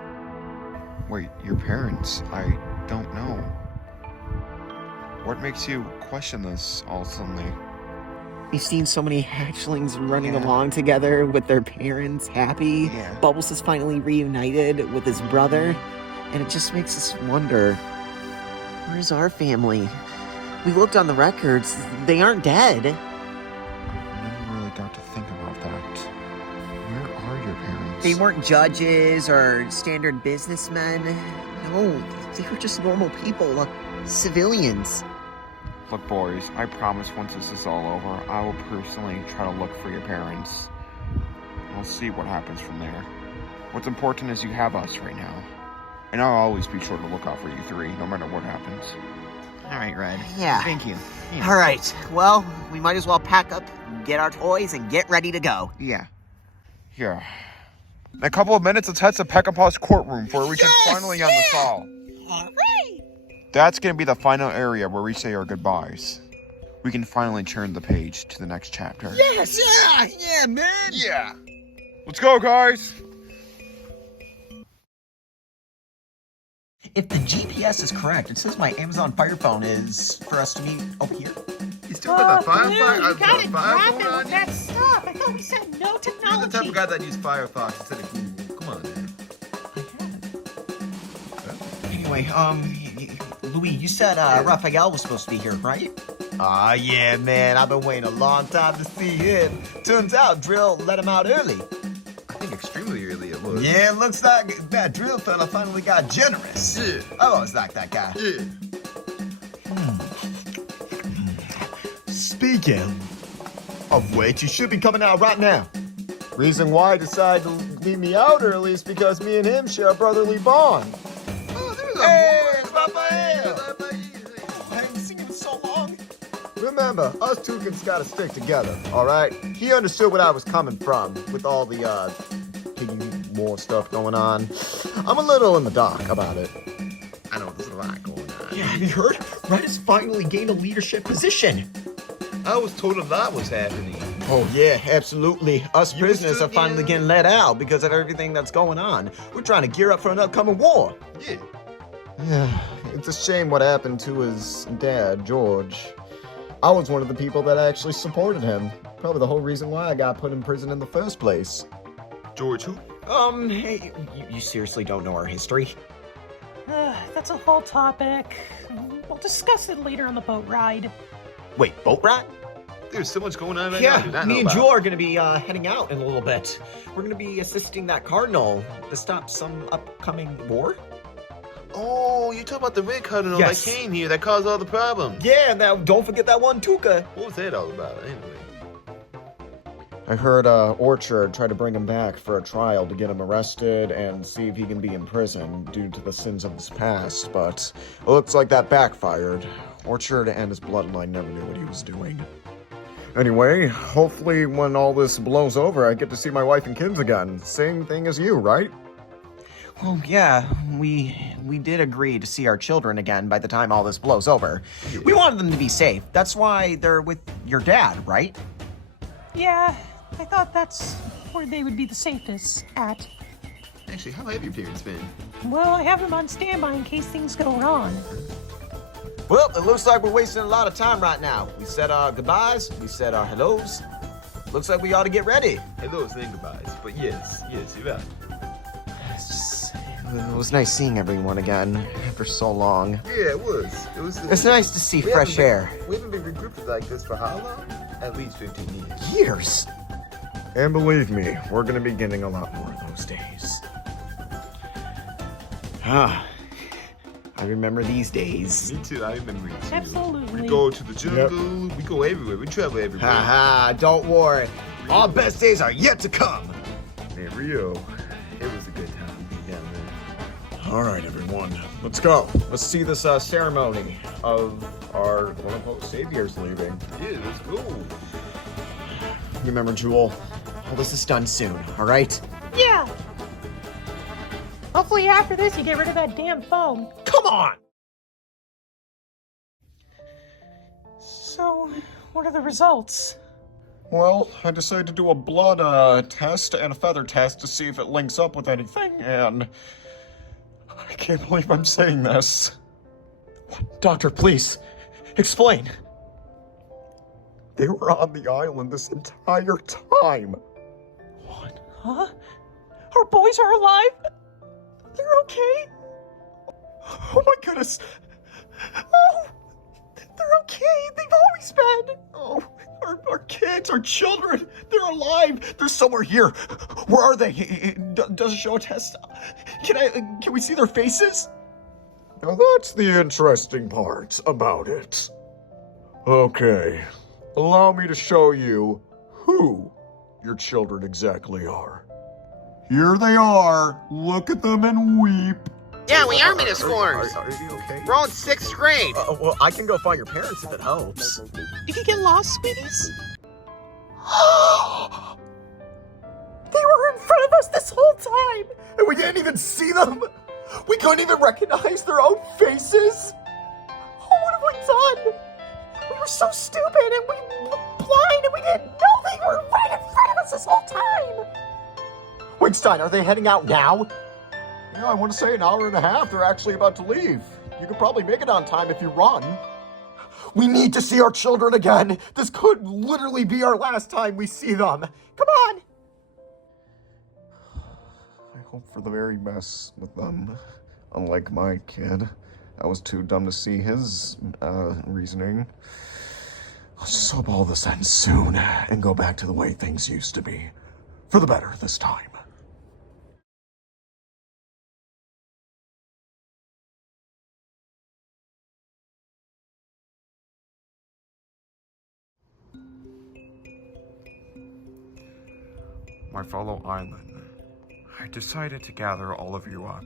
Wait, your parents? I don't know. What makes you question this all suddenly? We've seen so many hatchlings running along together with their parents, happy. Yeah. Bubbles is finally reunited with his brother, and it just makes us wonder, where's our family? We looked on the records, they aren't dead. I never really got to think about that. Where are your parents? They weren't judges or standard businessmen. No, they were just normal people, civilians. Look, boys, I promise once this is all over, I will personally try to look for your parents. I'll see what happens from there. What's important is you have us right now. And I'll always be sure to look out for you three, no matter what happens. All right, Red. Yeah. Thank you. Yeah. All right. Well, we might as well pack up, get our toys, and get ready to go. Yeah. Yeah. In a couple of minutes, let's head to Peckinpah's courtroom where we can finally end this all. All right. That's going to be the final area where we say our goodbyes. We can finally turn the page to the next chapter. Yes. Yeah, man. Yeah. Let's go, guys. If the GPS is correct, it says my Amazon Fire Phone is for us to meet over here. You still got the Dude, you gotta drop it with that stuff. I thought we said no technology. You're the type of guy that used Firefox instead of Google. Come on, man. Anyway, Louis, you said Raphael was supposed to be here, right? Yeah, man. I've been waiting a long time to see him. Turns out Drill let him out early. I think extremely early it was. Yeah, looks like that Drill fella finally got generous. Yeah. I've always liked that guy. Yeah. Speaking of which, you should be coming out right now. Reason why I decided to leave me out early is because me and him share a brotherly bond. Oh, there's a Hey, boy. Raphael! I haven't seen him in so long. Remember, us two can gotta stick together, alright? He understood what I was coming from with all the, piggy war stuff going on. I'm a little in the dark about it. I know, there's a lot going on. Yeah, have you heard? Red has finally gained a leadership position. I was told a lot was happening. Oh, yeah, absolutely. Us You prisoners are understood, finally yeah? getting let out because of everything that's going on. We're trying to gear up for an upcoming war. Yeah. Yeah, it's a shame what happened to his dad, George. I was one of the people that actually supported him. Probably the whole reason why I got put in prison in the first place. George who? Hey, you seriously don't know our history? That's a whole topic. We'll discuss it later on the boat ride. Wait, boat ride? There's so much going on right now. I Yeah, do not me know and about. Joe are gonna be heading out in a little bit. We're gonna be assisting that cardinal to stop some upcoming war. Oh, you talk about the red cardinal Yes. that came here that caused all the problems. Yeah, now don't forget that one Tuca. What was that all about, anyway? I heard Orchard tried to bring him back for a trial to get him arrested and see if he can be in prison due to the sins of his past, but it looks like that backfired. Orchard and his bloodline never knew what he was doing. Anyway, hopefully when all this blows over, I get to see my wife and kids again. Same thing as you, right? Well, yeah, we did agree to see our children again by the time all this blows over. We wanted them to be safe. That's why they're with your dad, right? Yeah, I thought that's where they would be the safest at. Actually, how have your parents been? Well, I have them on standby in case things go wrong. Well, it looks like we're wasting a lot of time right now. We said our goodbyes, we said our hellos. Looks like we ought to get ready. Hellos and goodbyes, but yes, you're right. It was nice seeing everyone again after so long. Yeah, it was. It's nice to see We fresh haven't air. We haven't been regrouped like this for how long? At least 15 years. Years. And believe me, we're gonna be getting a lot more of those days. Ah, I remember these days. Me too, I remember it too. Absolutely. We go to the jungle, we go everywhere, we travel everywhere. Haha, don't worry. Our best days are yet to come. Man, Rio, it was a good time being down there. All right, everyone, let's go. Let's see this ceremony of our quote-unquote saviors leaving. Yeah, let's go. Remember, Jewel, all this is done soon, all right? Yeah. Hopefully after this you get rid of that damn phone. Come on! So, what are the results? Well, I decided to do a blood test and a feather test to see if it links up with anything, and I can't believe I'm saying this. Doctor, please, explain. They were on the island this entire time. What? Huh? Our boys are alive? They're okay? Oh my goodness. Oh, they're okay. They've always been. Oh, our kids, our children, they're alive. They're somewhere here. Where are they? Does it show a test? Can we see their faces? Now that's the interesting part about it. Okay, allow me to show you who your children exactly are. Here they are. Look at them and weep. Yeah, we are Midasforms. Are you okay? We're all in 6th grade. Well, I can go find your parents if it helps. Did you get lost, sweeties? They were in front of us this whole time, and we didn't even see them. We couldn't even recognize their own faces. Oh, what have we done? We were so stupid, and we were blind, and we didn't know they were right in front of us this whole time. Wingstein, are they heading out now? Yeah, I want to say an hour and a half. They're actually about to leave. You could probably make it on time if you run. We need to see our children again. This could literally be our last time we see them. Come on. I hope for the very best with them. Unlike my kid, I was too dumb to see his reasoning. Let's just hope all this ends soon and go back to the way things used to be. For the better this time. My fellow island, I decided to gather all of you up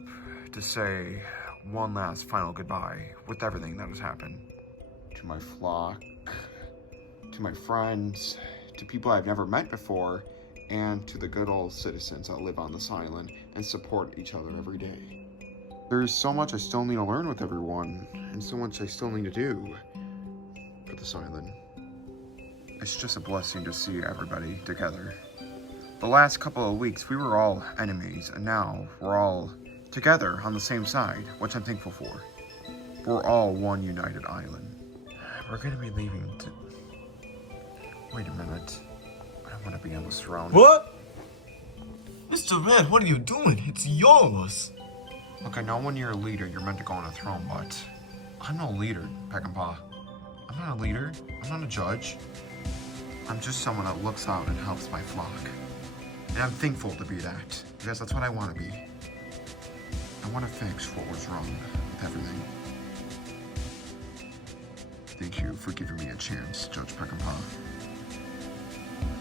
to say one last final goodbye with everything that has happened. To my flock, to my friends, to people I've never met before, and to the good old citizens that live on this island and support each other every day. There's so much I still need to learn with everyone, and so much I still need to do for this island. It's just a blessing to see everybody together. The last couple of weeks, we were all enemies, and now we're all together on the same side, which I'm thankful for. We're all one united island. We're gonna be leaving to... Wait a minute. I don't want to be on this throne. What? Mr. Red, what are you doing? It's yours. Look, I know when you're a leader, you're meant to go on a throne, but I'm no leader, Peckinpah. I'm not a leader. I'm not a judge. I'm just someone that looks out and helps my flock. And I'm thankful to be that, because that's what I want to be. I want to fix what was wrong with everything. Thank you for giving me a chance, Judge Peckinpah.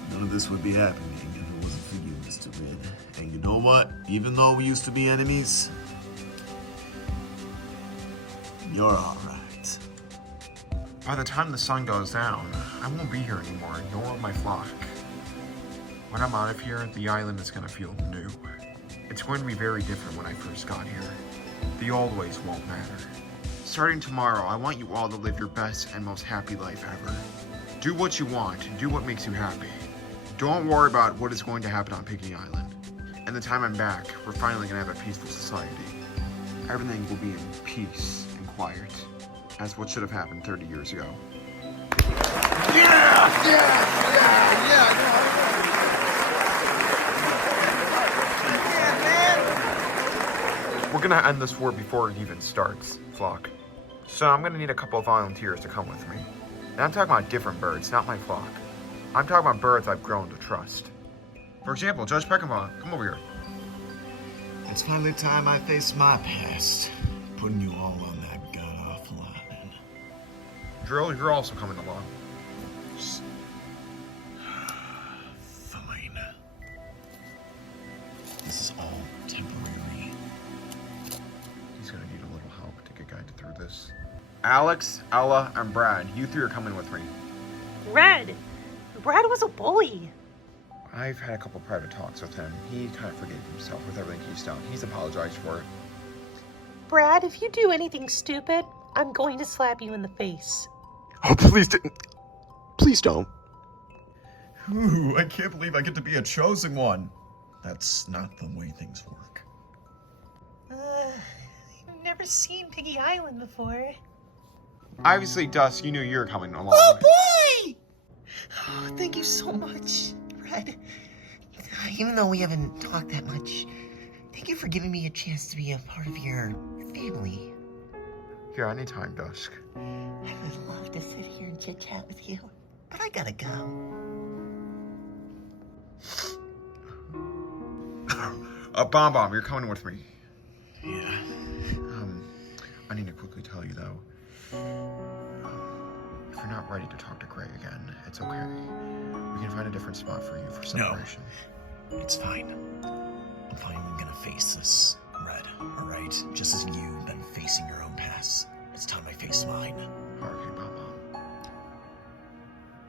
None of this would be happening if it wasn't for you, Mr. Red. And you know what? Even though we used to be enemies, you're alright. By the time the sun goes down, I won't be here anymore, nor will my flock. When I'm out of here, the island is going to feel new. It's going to be very different when I first got here. The old ways won't matter. Starting tomorrow, I want you all to live your best and most happy life ever. Do what you want, do what makes you happy. Don't worry about what is going to happen on Piggy Island. And the time I'm back, we're finally going to have a peaceful society. Everything will be in peace and quiet, as what should have happened 30 years ago. We're gonna end this war before it even starts, flock. So I'm gonna need a couple of volunteers to come with me. And I'm talking about different birds, not my flock. I'm talking about birds I've grown to trust. For example, Judge Peckinpah, come over here. It's finally time I face my past. Putting you all on that god-awful island. Drill, you're also coming along. Fine. This is all temporary. He's gonna need a little help to get guided through this. Alex, Ella, and Brad, you three are coming with me. Red, Brad was a bully. I've had a couple private talks with him. He kind of forgave himself with everything he's done. He's apologized for it. Brad, if you do anything stupid, I'm going to slap you in the face. Oh, please don't. Ooh, I can't believe I get to be a chosen one. That's not the way things work. I've never seen Piggy Island before. Obviously, Dusk, you knew you were coming along. Oh boy! Oh, thank you so much, Red. Even though we haven't talked that much, thank you for giving me a chance to be a part of your family. Yeah, anytime, Dusk. I would love to sit here and chit-chat with you, but I gotta go. Bomb, you're coming with me. Yeah. I need to quickly tell you, though. If you're not ready to talk to Gray again, it's okay. We can find a different spot for you for separation. No, it's fine. I'm finally gonna face this, Red, alright? Just as you've been facing your own past. It's time I face mine. Okay,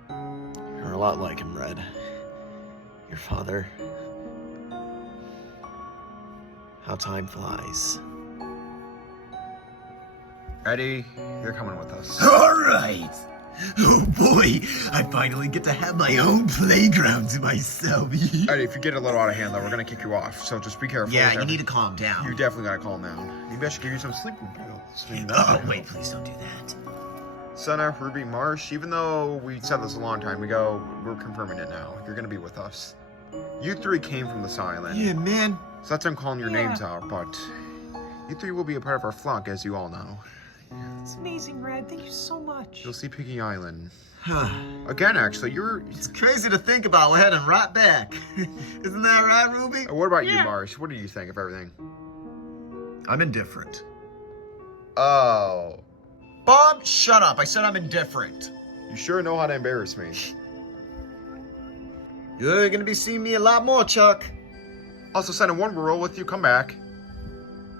Bomb. You're a lot like him, Red. Your father. How time flies. Eddie, you're coming with us. Alright! Oh boy, I finally get to have my own playground to myself. Eddie, if you get a little out of hand, though, we're gonna kick you off. So just be careful. Yeah, you need to calm down. You definitely gotta calm down. Maybe I should give you some sleeping pills. Oh, wait, please don't do that. Senna, Ruby, Marsh, even though we said this a long time ago, we're confirming it now. You're gonna be with us. You three came from this island. Yeah, man. So that's why I'm calling your names out, but you three will be a part of our flock, as you all know. It's amazing, Red. Thank you so much. You'll see Piggy Island. Again, actually, It's crazy to think about. We're heading right back. Isn't that right, Ruby? What about you, Marsh? What do you think of everything? I'm indifferent. Oh. Bob, shut up. I said I'm indifferent. You sure know how to embarrass me. You're gonna be seeing me a lot more, Chuck. Also, Senna, one rule with you, come back.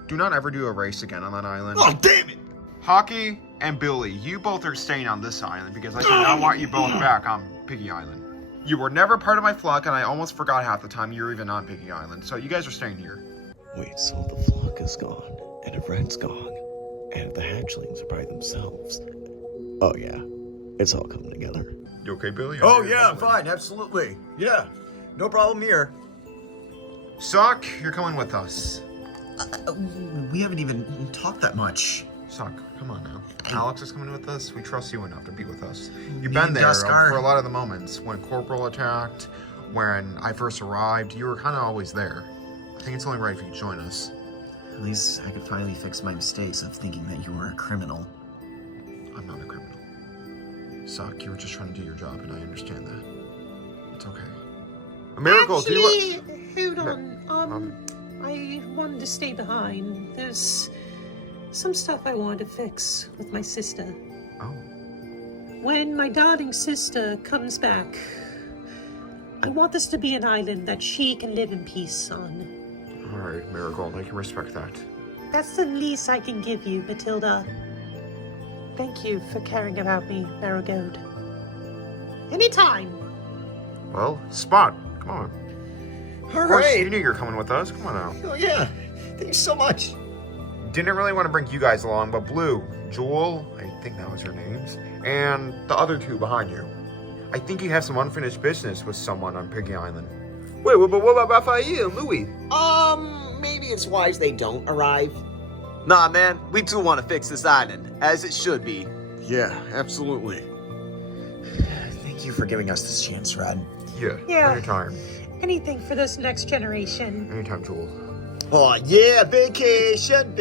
Do not ever do a race again on that island. Oh, damn it! Hockey and Billy, you both are staying on this island because I do not want you both back on Piggy Island. You were never part of my flock, and I almost forgot half the time you were even on Piggy Island, so you guys are staying here. Wait, so the flock is gone, and if Red's gone, and if the hatchlings are by themselves. Oh yeah, it's all coming together. You okay, Billy? Oh, yeah, I'm fine, absolutely. Yeah, no problem here. Sock, you're coming with us. We haven't even talked that much. Sock, come on now. Alex is coming with us. We trust you enough to be with us. You've Me been and there Dusk are- for a lot of the moments. When Corporal attacked, when I first arrived, you were kind of always there. I think it's only right if you join us. At least I could finally fix my mistakes of thinking that you were a criminal. I'm not a criminal. Sock, you were just trying to do your job, and I understand that. It's okay. A miracle, do you... Hold on. I wanted to stay behind. There's some stuff I wanted to fix with my sister. Oh. When my darling sister comes back, I want this to be an island that she can live in peace on. Alright, Miracle, I can respect that. That's the least I can give you, Matilda. Thank you for caring about me, Marigold. Anytime. Well, Spot, come on. All Of course, right. you knew you were coming with us. Come on now. Oh, yeah. Thank you so much. Didn't really want to bring you guys along, but Blue, Jewel, I think that was her names, and the other two behind you. I think you have some unfinished business with someone on Piggy Island. Wait, what about Raphael and Louis? Maybe it's wise they don't arrive. Nah, man, we too want to fix this island, as it should be. Yeah, absolutely. Thank you for giving us this chance, Red. Yeah. Anytime. Anything for this next generation. Anytime, Jewel. Oh, yeah, vacation.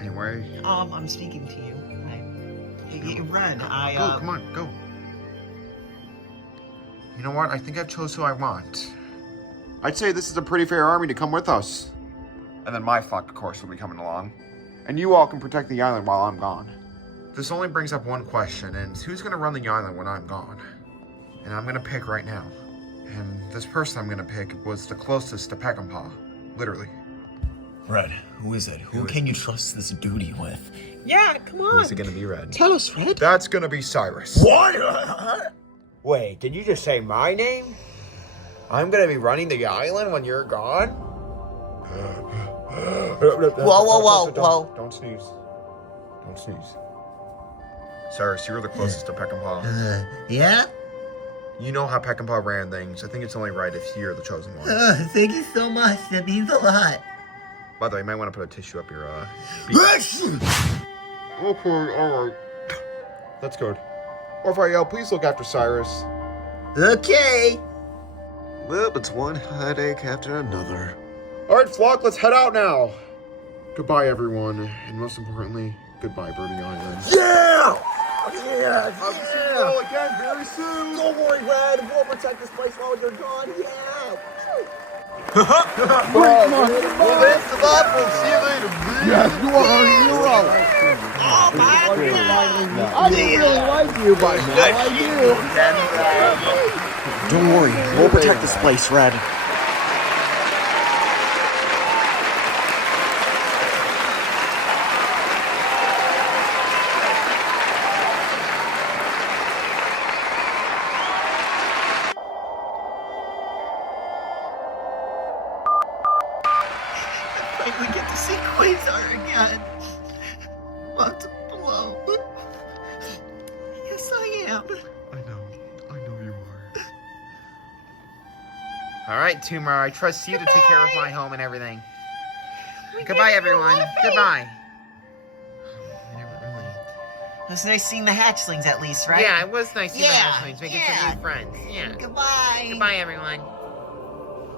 Anyway. I'm speaking to you. Hey, Red, Go, come on, go. You know what? I think I've chose who I want. I'd say this is a pretty fair army to come with us. And then my flock, of course, will be coming along. And you all can protect the island while I'm gone. This only brings up one question, and it's who's gonna run the island when I'm gone? And I'm gonna pick right now. And this person I'm gonna pick was the closest to Peckinpah. Literally. Red, who is it? Who can you trust this duty with? Yeah, come on. Who's it gonna be, Red? Tell us, Red. That's gonna be Cyrus. What? Wait, did you just say my name? I'm gonna be running the island when you're gone? Whoa. Don't sneeze. Don't sneeze. Cyrus, you're the closest to Peckinpah. Yeah? You know how Peckinpah ran things. I think it's only right if you're the chosen one. Thank you so much. That means a lot. By the way, you might want to put a tissue up your, Okay, alright. That's good. Raphael, please look after Cyrus. Okay. Well, it's one headache after another. Alright, flock, let's head out now. Goodbye, everyone. And most importantly, goodbye, Birdy Island. Yeah! Yeah! I'll see you all again very soon. Don't worry, Red. We'll protect this place while you're gone. Yeah! Well, thanks a lot. We'll see you later. Yes, you are a hero. Oh, my God. I didn't really like you, but now I do. Don't worry, we'll protect this place, Red. We get to see Quasar again. Want to blow. Yes, I am. I know you are. Alright, Tumor, I trust you to take care of my home and everything. Goodbye, everyone. Goodbye. It was nice seeing the hatchlings, at least, right? Yeah, it was nice seeing the Yeah, hatchlings, making yeah. some new friends. Yeah. Goodbye. Goodbye, everyone.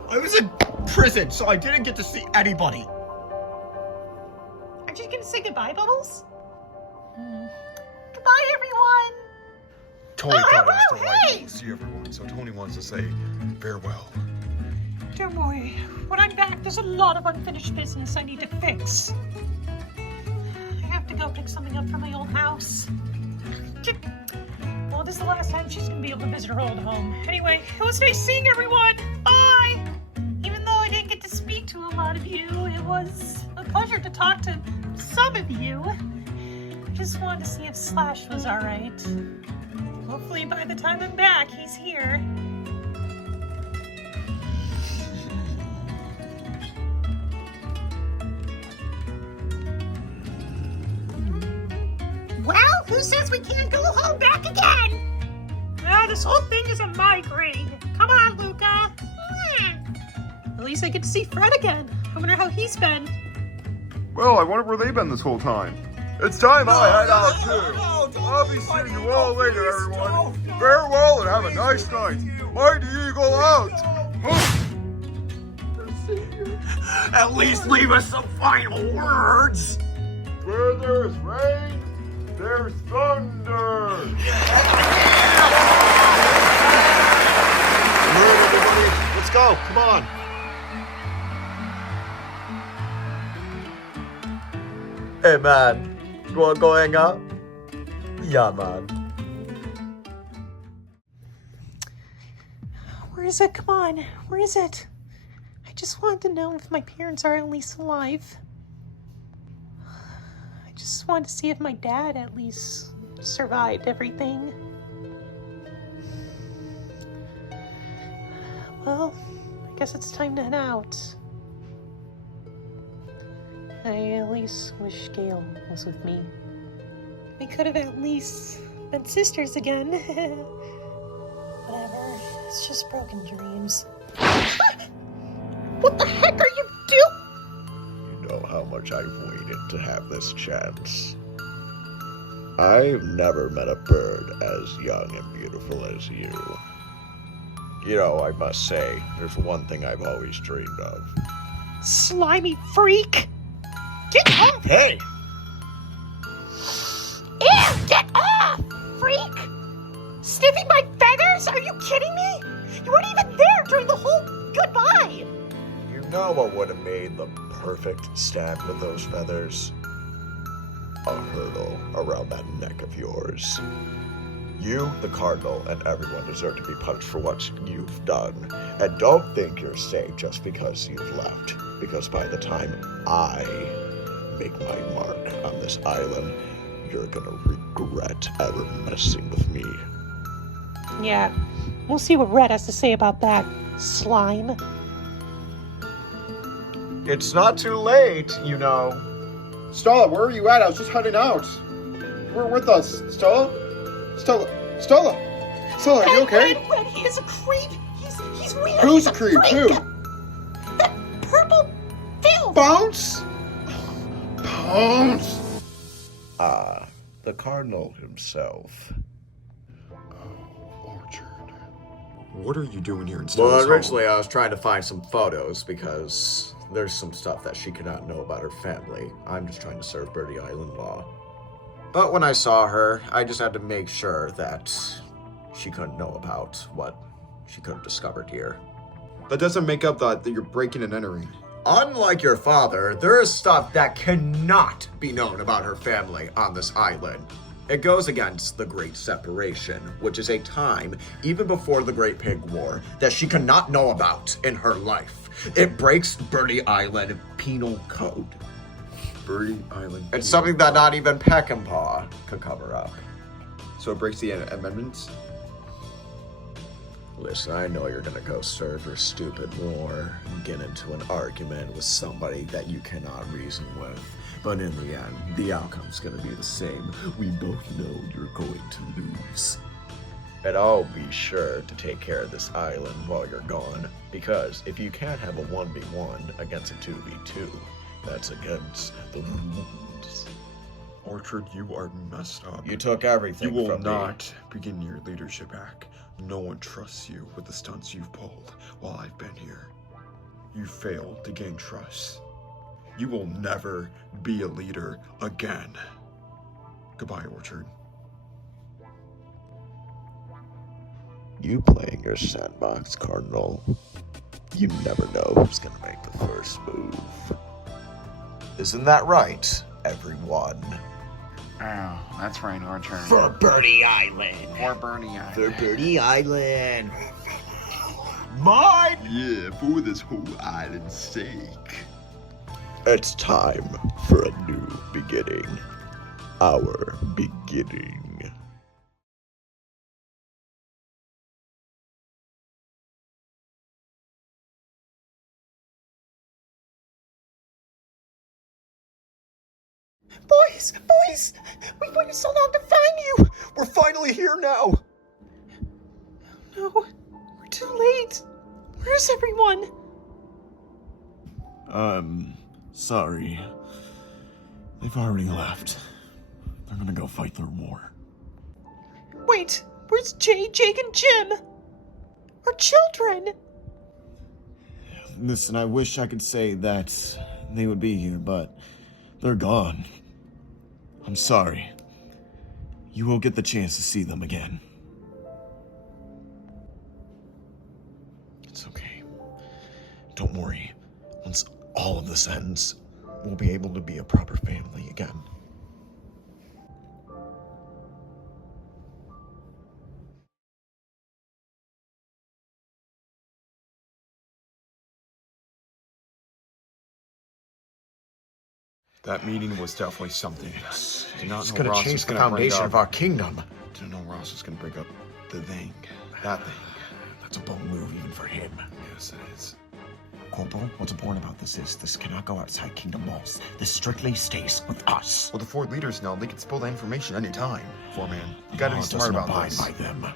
I was in prison, so I didn't get to see anybody. Aren't you gonna say goodbye, Bubbles? Goodbye, everyone. Tony thought it was hey! delightful to see everyone, so Tony wants to say farewell. Don't worry. When I'm back, there's a lot of unfinished business I need to fix. I have to go pick something up from my old house. Well, this is the last time she's gonna be able to visit her old home. Anyway, it was nice seeing everyone. Bye! Even though I didn't get to speak to a lot of you, it was a pleasure to talk to some of you. Just wanted to see if Slash was alright. Hopefully by the time I'm back, he's here. Well, who says we can't go home back again? This whole thing is a migraine. Come on, Luca. At least I get to see Fred again. I wonder how he's been. Well, I wonder where they've been this whole time. It's time I head out too. I'll be seeing you all later, everyone. Farewell and have a nice night. Mighty Eagle out. At least leave us some final words. Where there's rain, there's thunder. All right, everybody, let's go. Come on. Hey, man. You wanna go hang out? Yeah, man. Where is it? Come on. Where is it? I just wanted to know if my parents are at least alive. I just wanted to see if my dad at least survived everything. Well, I guess it's time to head out. I at least wish Gail was with me. We could have at least been sisters again. Whatever, it's just broken dreams. What the heck are you doing? You know how much I've waited to have this chance. I've never met a bird as young and beautiful as you. You know, I must say, there's one thing I've always dreamed of. Slimy freak! Get off! Hey! Ew! Get off! Freak! Sniffing my feathers? Are you kidding me? You weren't even there during the whole goodbye! know what would have made the perfect stack with those feathers? A hurdle around that neck of yours. You, the cardinal, and everyone deserve to be punished for what you've done. And don't think you're safe just because you've left. Because by the time I make my mark on this island, you're gonna regret ever messing with me. Yeah, we'll see what Red has to say about that, slime. It's not too late, you know. Stella, where are you at? I was just heading out. We're with us. Stella? Stella, are you okay? Red, he is a creep. He's weird. Who's a creep? Who? That purple filth. Bounce? Bounce? The cardinal himself. Orchard. What are you doing here in Stella's Well, home? originally I was trying to find some photos because there's some stuff that she cannot know about her family. I'm just trying to serve Birdy Island law. But when I saw her, I just had to make sure that she couldn't know about what she could have discovered here. That doesn't make up that you're breaking and entering. Unlike your father, there is stuff that cannot be known about her family on this island. It goes against the Great Separation, which is a time, even before the Great Pig War, that she cannot know about in her life. It breaks Birdy Island penal code. Birdy Island. It's something that not even Peckinpah could cover up. So it breaks the amendments? Listen, I know you're gonna go serve your stupid war and get into an argument with somebody that you cannot reason with. But in the end, the outcome's gonna be the same. We both know you're going to lose. And I'll be sure to take care of this island while you're gone. Because if you can't have a 1v1 against a 2v2, that's against the rules. Orchard, you are messed up. You took everything You will from me. not begin your leadership act. No one trusts you with the stunts you've pulled while I've been here. You failed to gain trust. You will never be a leader again. Goodbye, Orchard. You playing your sandbox, Cardinal. You never know who's gonna make the first move. Isn't that right, everyone? Oh, that's right, Orchard. For Birdy Island. For Birdy Island. For Birdy Island. Mine? Yeah, for this whole island's sake. It's time for a new beginning. Our beginning. Boys! We've waited so long to find you! We're finally here now! No, we're too late. Where's everyone? Sorry. They've already left. They're gonna go fight their war. Wait, where's Jay, Jake, and Jim? Our children! Listen, I wish I could say that they would be here, but they're gone. I'm sorry. You won't get the chance to see them again. It's okay. Don't worry. Once all of this ends, we'll be able to be a proper family again. That meeting was definitely something. Did not It's know gonna Ross change was the gonna bring foundation up- of our kingdom. Didn't know Ross was gonna break up the thing. That thing. That's a bold move even for him. Yes, it is. Corporal, what's important about this is this cannot go outside kingdom walls. This strictly stays with us. Well, the 4 leaders know they can spill the information anytime. 4-man, you gotta be Law smart doesn't about abide this. by them.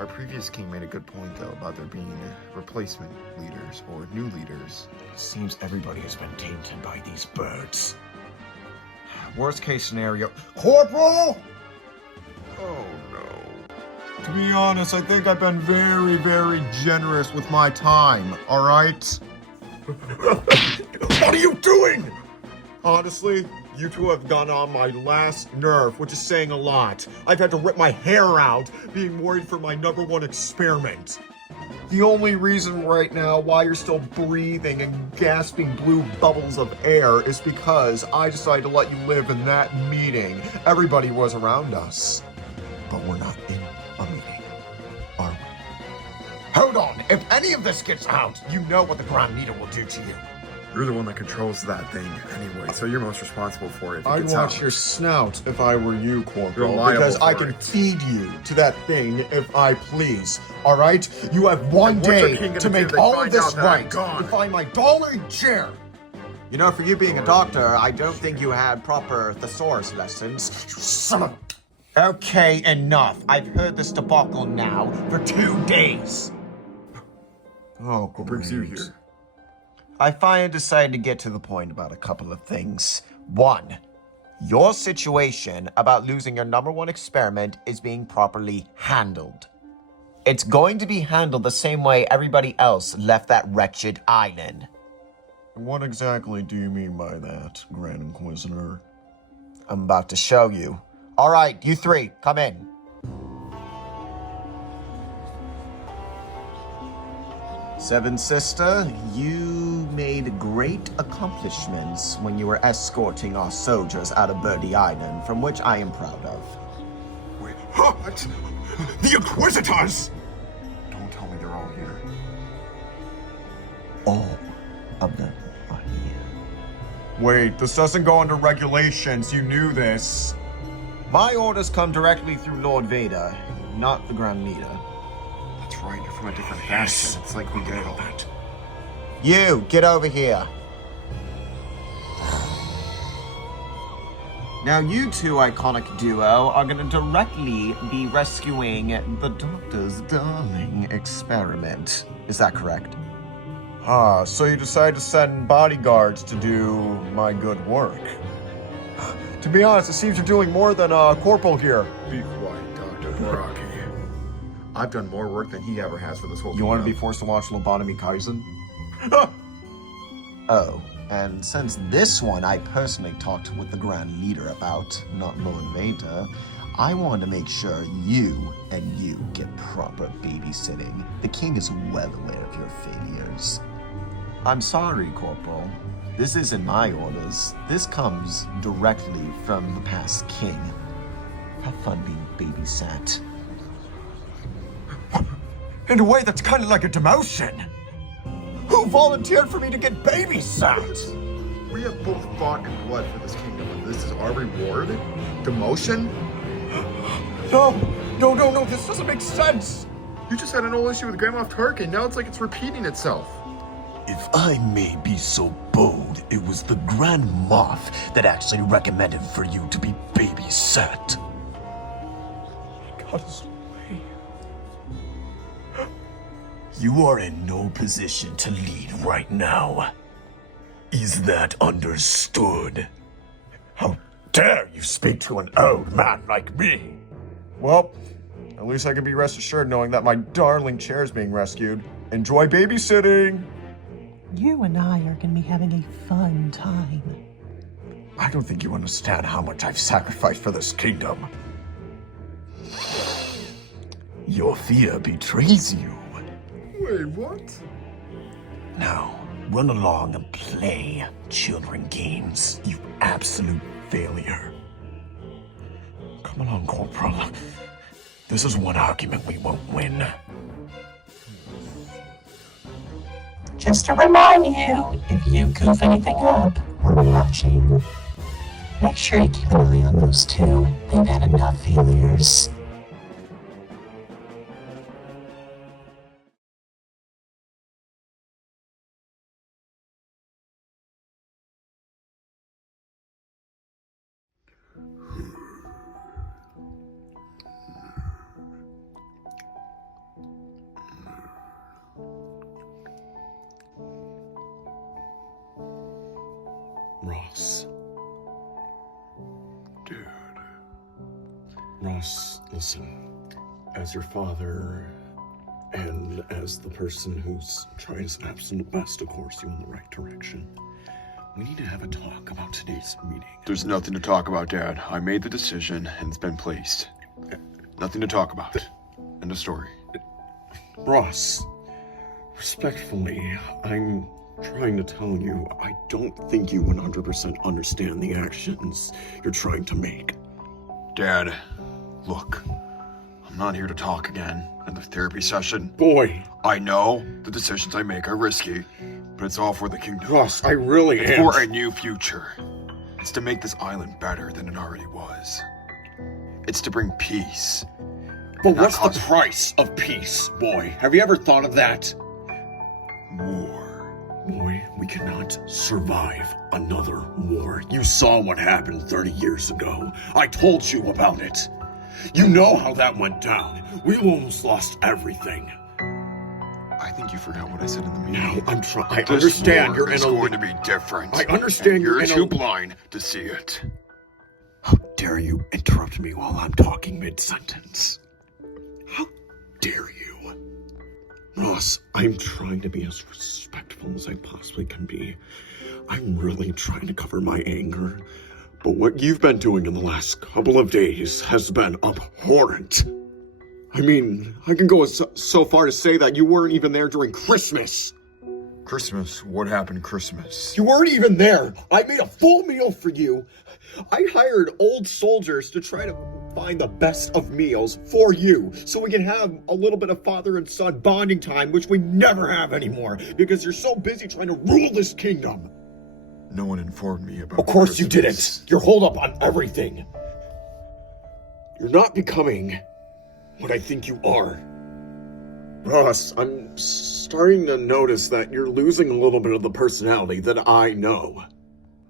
Our previous king made a good point, though, about there being replacement leaders or new leaders. Seems everybody has been tainted by these birds. Worst case scenario. Corporal! Oh, no. To be honest, I think I've been very, very generous with my time, alright? What are you doing? Honestly, you two have gone on my last nerve, which is saying a lot. I've had to rip my hair out, being worried for my #1 experiment. The only reason right now why you're still breathing and gasping blue bubbles of air is because I decided to let you live in that meeting. Everybody was around us. But we're not in a meeting, are we? Hold on, if any of this gets out, you know what the Grand Leader will do to you. You're the one that controls that thing anyway, so you're most responsible for it. If it I'd gets watch out. your snout if I were you, Corporal, You're liable because I for can it. feed you to that thing if I please, all right? You have one And what's a day king gonna to do make if they all of find this out that I'm right. gone? To find my darling chair. You know, for you being a doctor, I don't think you had proper thesaurus lessons. Son of... Okay, enough. I've heard this debacle now for 2 days. Oh, What brings you here? I finally decided to get to the point about a couple of things. One, your situation about losing your #1 experiment is being properly handled. It's going to be handled the same way everybody else left that wretched island. What exactly do you mean by that, Grand Inquisitor? I'm about to show you. All right, you three, come in. Seven Sister, you made great accomplishments when you were escorting our soldiers out of Birdy Island, from which I am proud of. Wait, what? The Inquisitors! Don't tell me they're all here. All of them are here. Wait, this doesn't go under regulations. You knew this. My orders come directly through Lord Vader, not the Grand Leader. That's right, you're from a different faction. It's like we did all that. You, get over here. Now you two iconic duo are gonna directly be rescuing the Doctor's darling experiment. Is that correct? Ah, so you decided to send bodyguards to do my good work. To be honest, it seems you're doing more than Corporal here. Be quiet, Dr. Boraki. I've done more work than he ever has for this whole You want to be kingdom. forced to watch Lobotomy Kaizen? Oh, and since this one I personally talked with the Grand Leader about, not Lord Vader, I wanted to make sure you and you get proper babysitting. The king is well aware of your failures. I'm sorry, Corporal. This isn't my orders. This comes directly from the past king. Have fun being babysat. In a way, that's kind of like a demotion. Who volunteered for me to get babysat? We have both fought in blood for this kingdom, and this is our reward? Demotion? No, this doesn't make sense. You just had an old issue with Grand Moff Tarkin, now it's like it's repeating itself. If I may be so bold, it was the Grand Moff that actually recommended for you to be babysat. God is away. You are in no position to lead right now. Is that understood? How dare you speak to an old man like me? Well, at least I can be rest assured knowing that my darling chair is being rescued. Enjoy babysitting. You and I are going to be having a fun time. I don't think you understand how much I've sacrificed for this kingdom. Your fear betrays you. Wait, what? Now, run along and play children games, you absolute failure. Come along, Corporal. This is one argument we won't win. Just to remind you, if you goof anything up, we're watching. Make sure you keep an eye on those two. They've had enough failures. Ross. Dude. Ross, listen. As your father, and as the person who's trying his absolute best to course you in the right direction, we need to have a talk about today's meeting. There's nothing to talk about, Dad. I made the decision, and it's been placed. Nothing to talk about. End of story. Ross, Respectfully, I'm trying to tell you, I don't think you 100% understand the actions you're trying to make. Dad, look, I'm not here to talk again at the therapy session. Boy! I know the decisions I make are risky, but it's all for the kingdom. Ross, I really It's am. for a new future. It's to make this island better than it already was. It's to bring peace. But Not what's the cause price of peace, boy? Have you ever thought of that? war. Boy, we cannot survive another war. You saw what happened 30 years ago. I told you about it. You know how that went down. We almost lost everything. I think you forgot what I said in the meeting. Now I'm trying. I This understand war you're in is a. going to be different. I understand and you're you're in too a. blind to see it. How dare you interrupt me while I'm talking mid-sentence? How dare you? Ross, I'm trying to be as respectful as I possibly can be. I'm really trying to cover my anger. But what you've been doing in the last couple of days has been abhorrent. I mean, I can go so far to say that you weren't even there during Christmas. Christmas? What happened Christmas? You weren't even there. I made a full meal for you. I hired old soldiers to try to find the best of meals for you so we can have a little bit of father and son bonding time, which we never have anymore because you're so busy trying to rule this kingdom. No one informed me about Of course Christmas. you didn't. You're holed up on everything. You're not becoming what I think you are. Ross, I'm starting to notice that you're losing a little bit of the personality that I know.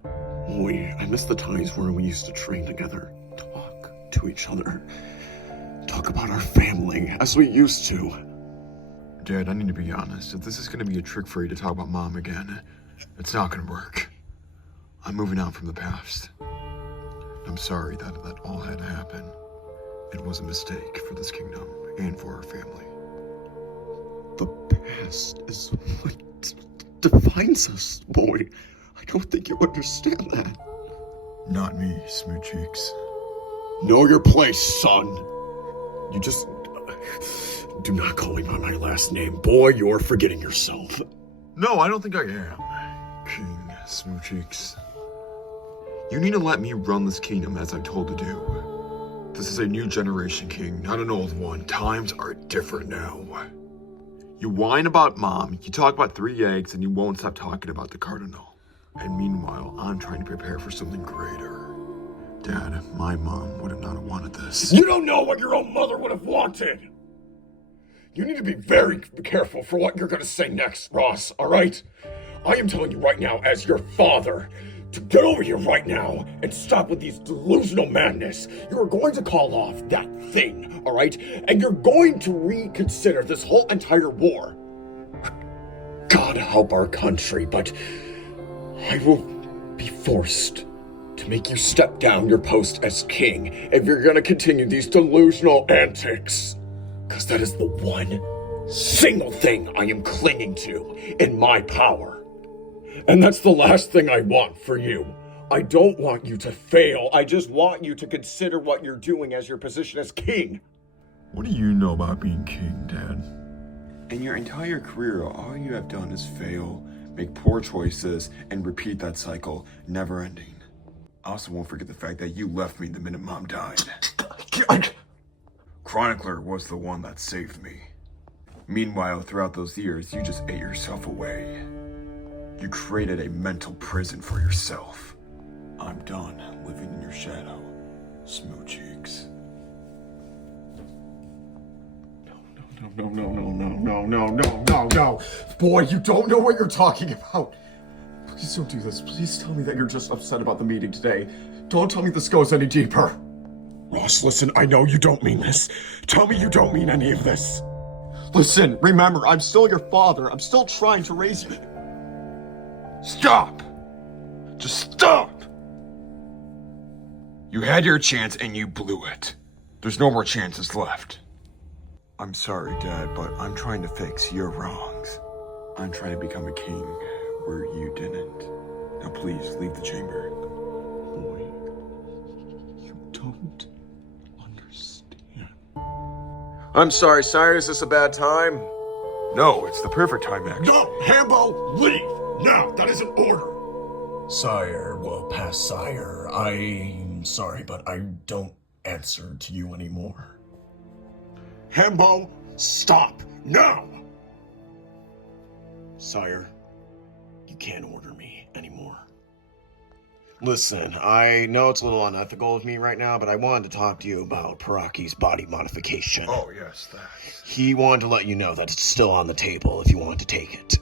Boy, I miss the times where we used to train together, talk to each other, talk about our family as we used to. Dad, I need to be honest. If this is going to be a trick for you to talk about Mom again, it's not going to work. I'm moving on from the past. I'm sorry that all had to happen. It was a mistake for this kingdom and for our family. The past is what defines us, boy. I don't think you understand that. Not me, Smoothcheeks. Know your place, son. You just... do not call me by my last name. Boy, you're forgetting yourself. No, I don't think I am. King Smoothcheeks. You need to let me run this kingdom as I'm told to do. This is a new generation king, not an old one. Times are different now. You whine about Mom, you talk about 3 eggs, and you won't stop talking about the cardinal. And meanwhile, I'm trying to prepare for something greater. Dad, my mom would have not wanted this. You don't know what your own mother would have wanted. You need to be very careful for what you're going to say next, Ross, all right? I am telling you right now, as your father, to get over here right now and stop with these delusional madness. You are going to call off that thing, all right? And you're going to reconsider this whole entire war. God help our country, but I will be forced to make you step down your post as king if you're going to continue these delusional antics. Because that is the one single thing I am clinging to in my power. And that's the last thing I want for you. I don't want you to fail. I just want you to consider what you're doing as your position as king. What do you know about being king, Dad? In your entire career, all you have done is fail, make poor choices, and repeat that cycle, never ending. I also won't forget the fact that you left me the minute Mom died. Chronicler was the one that saved me. Meanwhile, throughout those years, you just ate yourself away. You created a mental prison for yourself. I'm done living in your shadow, Smoothcheeks. No. Boy, you don't know what you're talking about. Please don't do this. Please tell me that you're just upset about the meeting today. Don't tell me this goes any deeper. Ross, listen, I know you don't mean this. Tell me you don't mean any of this. Listen, remember, I'm still your father. I'm still trying to raise you. Stop! Just stop! You had your chance and you blew it. There's no more chances left. I'm sorry, Dad, but I'm trying to fix your wrongs. I'm trying to become a king where you didn't. Now please, leave the chamber. Boy, you don't understand. I'm sorry, Sire, is this a bad time? No, it's the perfect time, actually. No, Hambo, leave! Now, that is an order! Sire, well, past sire, I'm sorry, but I don't answer to you anymore. Hambo, stop, now! Sire, you can't order me anymore. Listen, I know it's a little unethical of me right now, but I wanted to talk to you about Paraki's body modification. Oh, yes, that. He wanted to let you know that it's still on the table if you wanted to take it.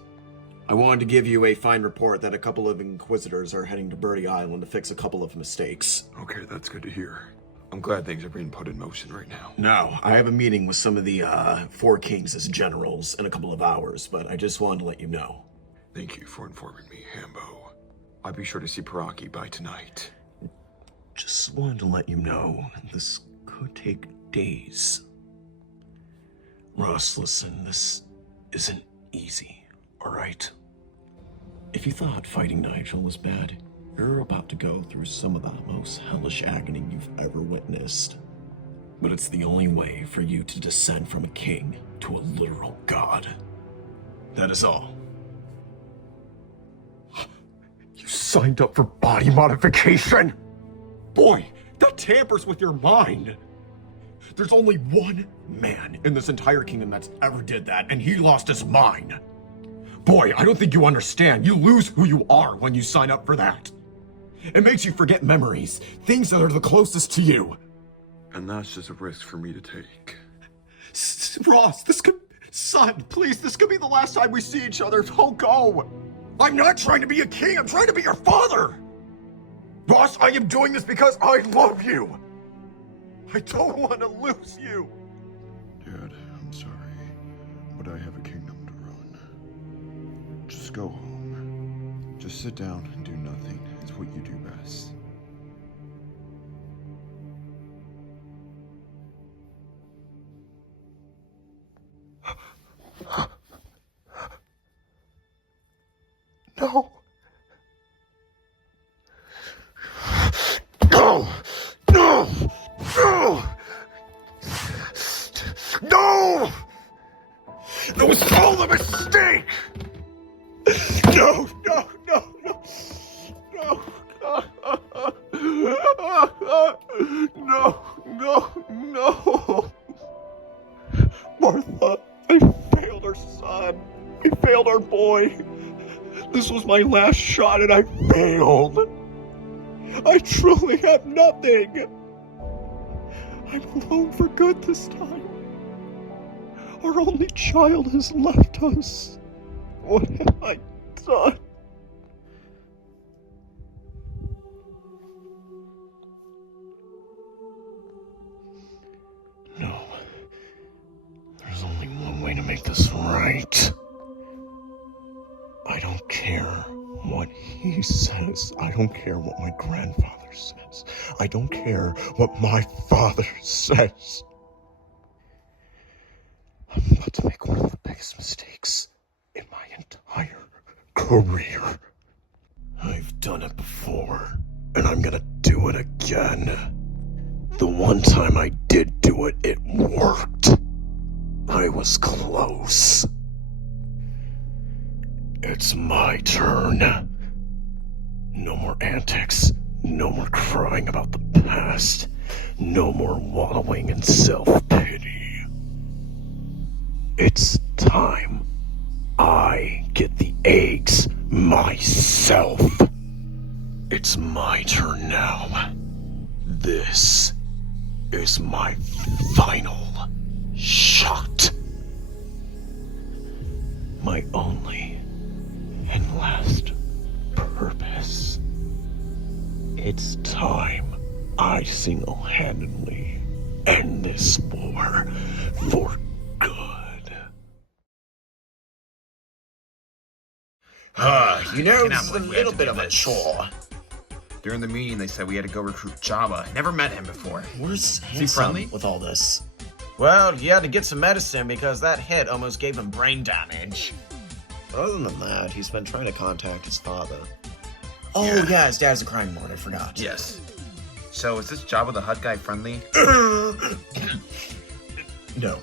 I wanted to give you a fine report that a couple of Inquisitors are heading to Birdy Island to fix a couple of mistakes. Okay, that's good to hear. I'm glad things are being put in motion right now. Now, I have a meeting with some of the Four Kings as generals in a couple of hours, but I just wanted to let you know. Thank you for informing me, Hambo. I'll be sure to see Paraki by tonight. Just wanted to let you know, this could take days. Ross, listen, this isn't easy, alright? If you thought fighting Nigel was bad, you're about to go through some of the most hellish agony you've ever witnessed. But it's the only way for you to descend from a king to a literal god. That is all. You signed up for body modification? Boy, that tampers with your mind. There's only one man in this entire kingdom that's ever did that, and he lost his mind. Boy, I don't think you understand. You lose who you are when you sign up for that. It makes you forget memories, things that are the closest to you. And that's just a risk for me to take. Ross, son, please, this could be the last time we see each other. Don't go. I'm not trying to be a king, I'm trying to be your father. Ross, I am doing this because I love you. I don't want to lose you. Dad, I'm sorry, but I have a kingdom to run. Just go home. Just sit down and do nothing. It's what you do best. No. No! No! No! No! It was all a mistake! No, no, no, no. No. No, no, no. Martha, I failed our son. I failed our boy. This was my last shot and I failed. I truly have nothing. I'm alone for good this time. Our only child has left us. What have I done? No. There's only one way to make this right. I don't care what he says. I don't care what my grandfather says. I don't care what my father says. I'm about to make one of the biggest mistakes in my entire career. I've done it before, and I'm gonna do it again. The one time I did do it, it worked. I was close. It's my turn. No more antics. No more crying about the past. No more wallowing in self-pity. It's time I get the eggs myself. It's my turn now. This is my final shot. My only and last purpose. It's time I single-handedly end this war for good. You know, this is a little bit of a chore. During the meeting, they said we had to go recruit Java. Never met him before. Where's he Handsome friendly? with all this? Well, he had to get some medicine because that hit almost gave him brain damage. Other than that, he's been trying to contact his father. Oh, yeah, his dad's a crime lord, I forgot. Yes. So, is this Jabba the Hutt guy friendly? No.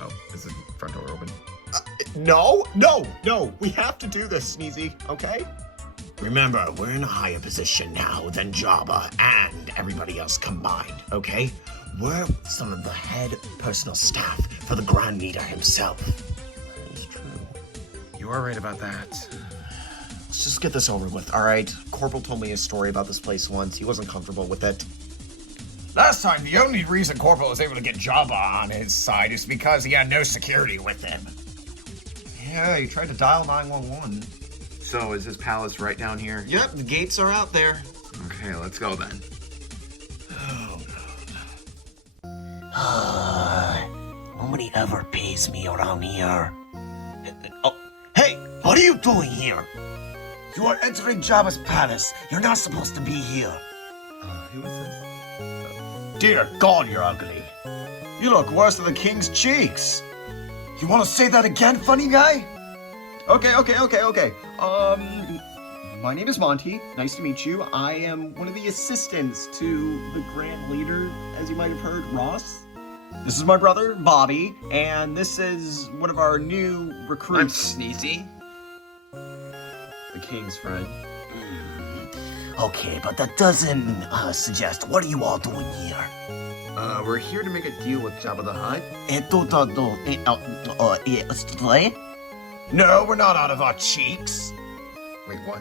Oh, is the front door open? No, we have to do this, Sneezy, okay? Remember, we're in a higher position now than Jabba and everybody else combined, okay? We're some of the head personal staff for the Grand Leader himself. That is true. You are right about that. Let's just get this over with, all right? Corporal told me a story about this place once. He wasn't comfortable with it. Last time, the only reason Corporal was able to get Jabba on his side is because he had no security with him. Yeah, he tried to dial 911. So, is his palace right down here? Yep, the gates are out there. Okay, let's go then. Oh, nobody ever pays me around here. Oh, hey, what are you doing here? You are entering Jabba's palace. You're not supposed to be here. Who is this? Dear God, you're ugly. You look worse than the king's cheeks. You want to say that again, funny guy? Okay. My name is Monty. Nice to meet you. I am one of the assistants to the Grand Leader, as you might have heard, Ross. This is my brother, Bobby, and this is one of our new recruits. I'm Sneezy. The king's friend. Okay, but that doesn't suggest what are you all doing here? We're here to make a deal with Jabba the Hutt. No, we're not out of our cheeks. Wait, what?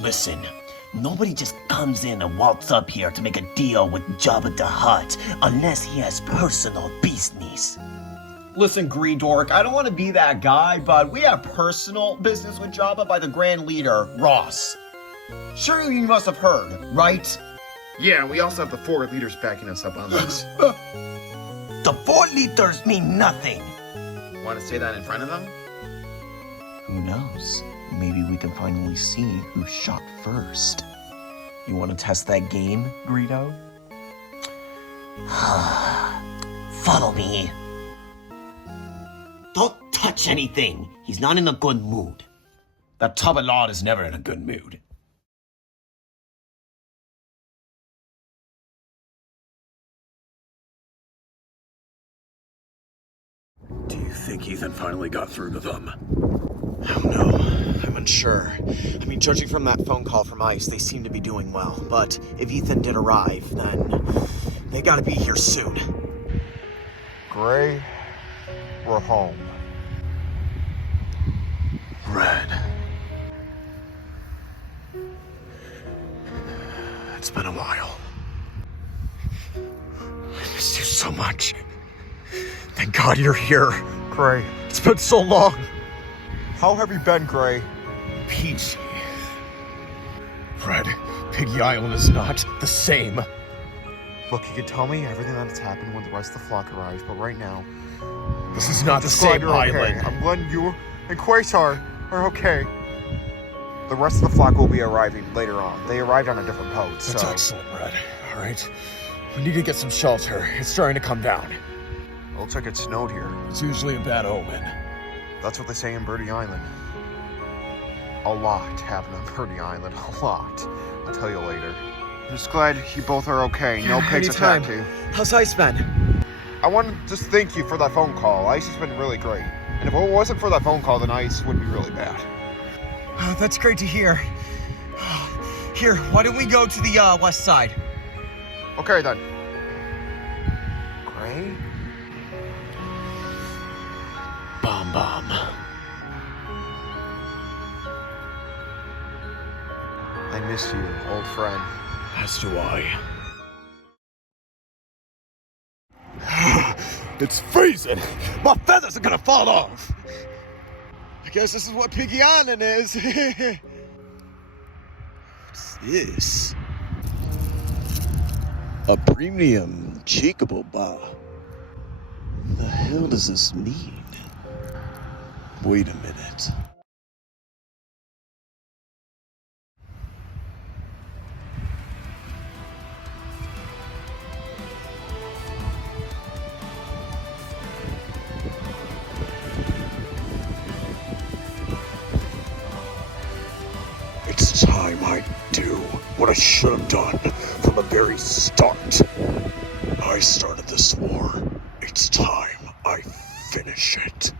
Listen, nobody just comes in and walks up here to make a deal with Jabba the Hutt unless he has personal business. Listen, Greedork, I don't want to be that guy, but we have personal business with Jabba by the Grand Leader, Ross. Surely you must have heard, right? Yeah, we also have the 4 leaders backing us up on this. The 4 liters mean nothing. Want to say that in front of them? Who knows? Maybe we can finally see who shot first. You want to test that game, Greedo? Follow me. Don't touch anything. He's not in a good mood. That tub of lard is never in a good mood. Do you think Ethan finally got through to them? I don't know. I'm unsure. I mean, judging from that phone call from ICE, they seem to be doing well. But if Ethan did arrive, then they gotta be here soon. Gray, we're home. Red. It's been a while. I missed you so much. Thank God you're here. Gray, It's been so long. how have you been, Gray? Peachy. Fred, Piggy Island is not the same. Look, you can tell me everything that's happened when the rest of the flock arrives, but right now... This is not the Just glad same you're okay. island. I'm glad you and Quasar are okay. The rest of the flock will be arriving later on. They arrived on a different boat, That's so... excellent, Red. All right. We need to get some shelter. It's starting to come down. It looks like it snowed here. It's usually a bad omen. That's what they say in Birdy Island. A lot happened on Birdy Island. A lot. I'll tell you later. I'm just glad you both are okay. No pigs attacked you. How's Ice been? I want to just thank you for that phone call. Ice has been really great. And if it wasn't for that phone call, then Ice would be really bad. Oh, that's great to hear. Here, why don't we go to the west side? Okay, then. Gray? Bomb. I miss you, old friend. As do I. It's freezing. My feathers are gonna fall off. I guess this is what Piggy Island is. What's this? A premium cheekable bar. The hell does this mean? Wait a minute. It's time I do what I should have done from the very start. I started this war. It's time I finish it.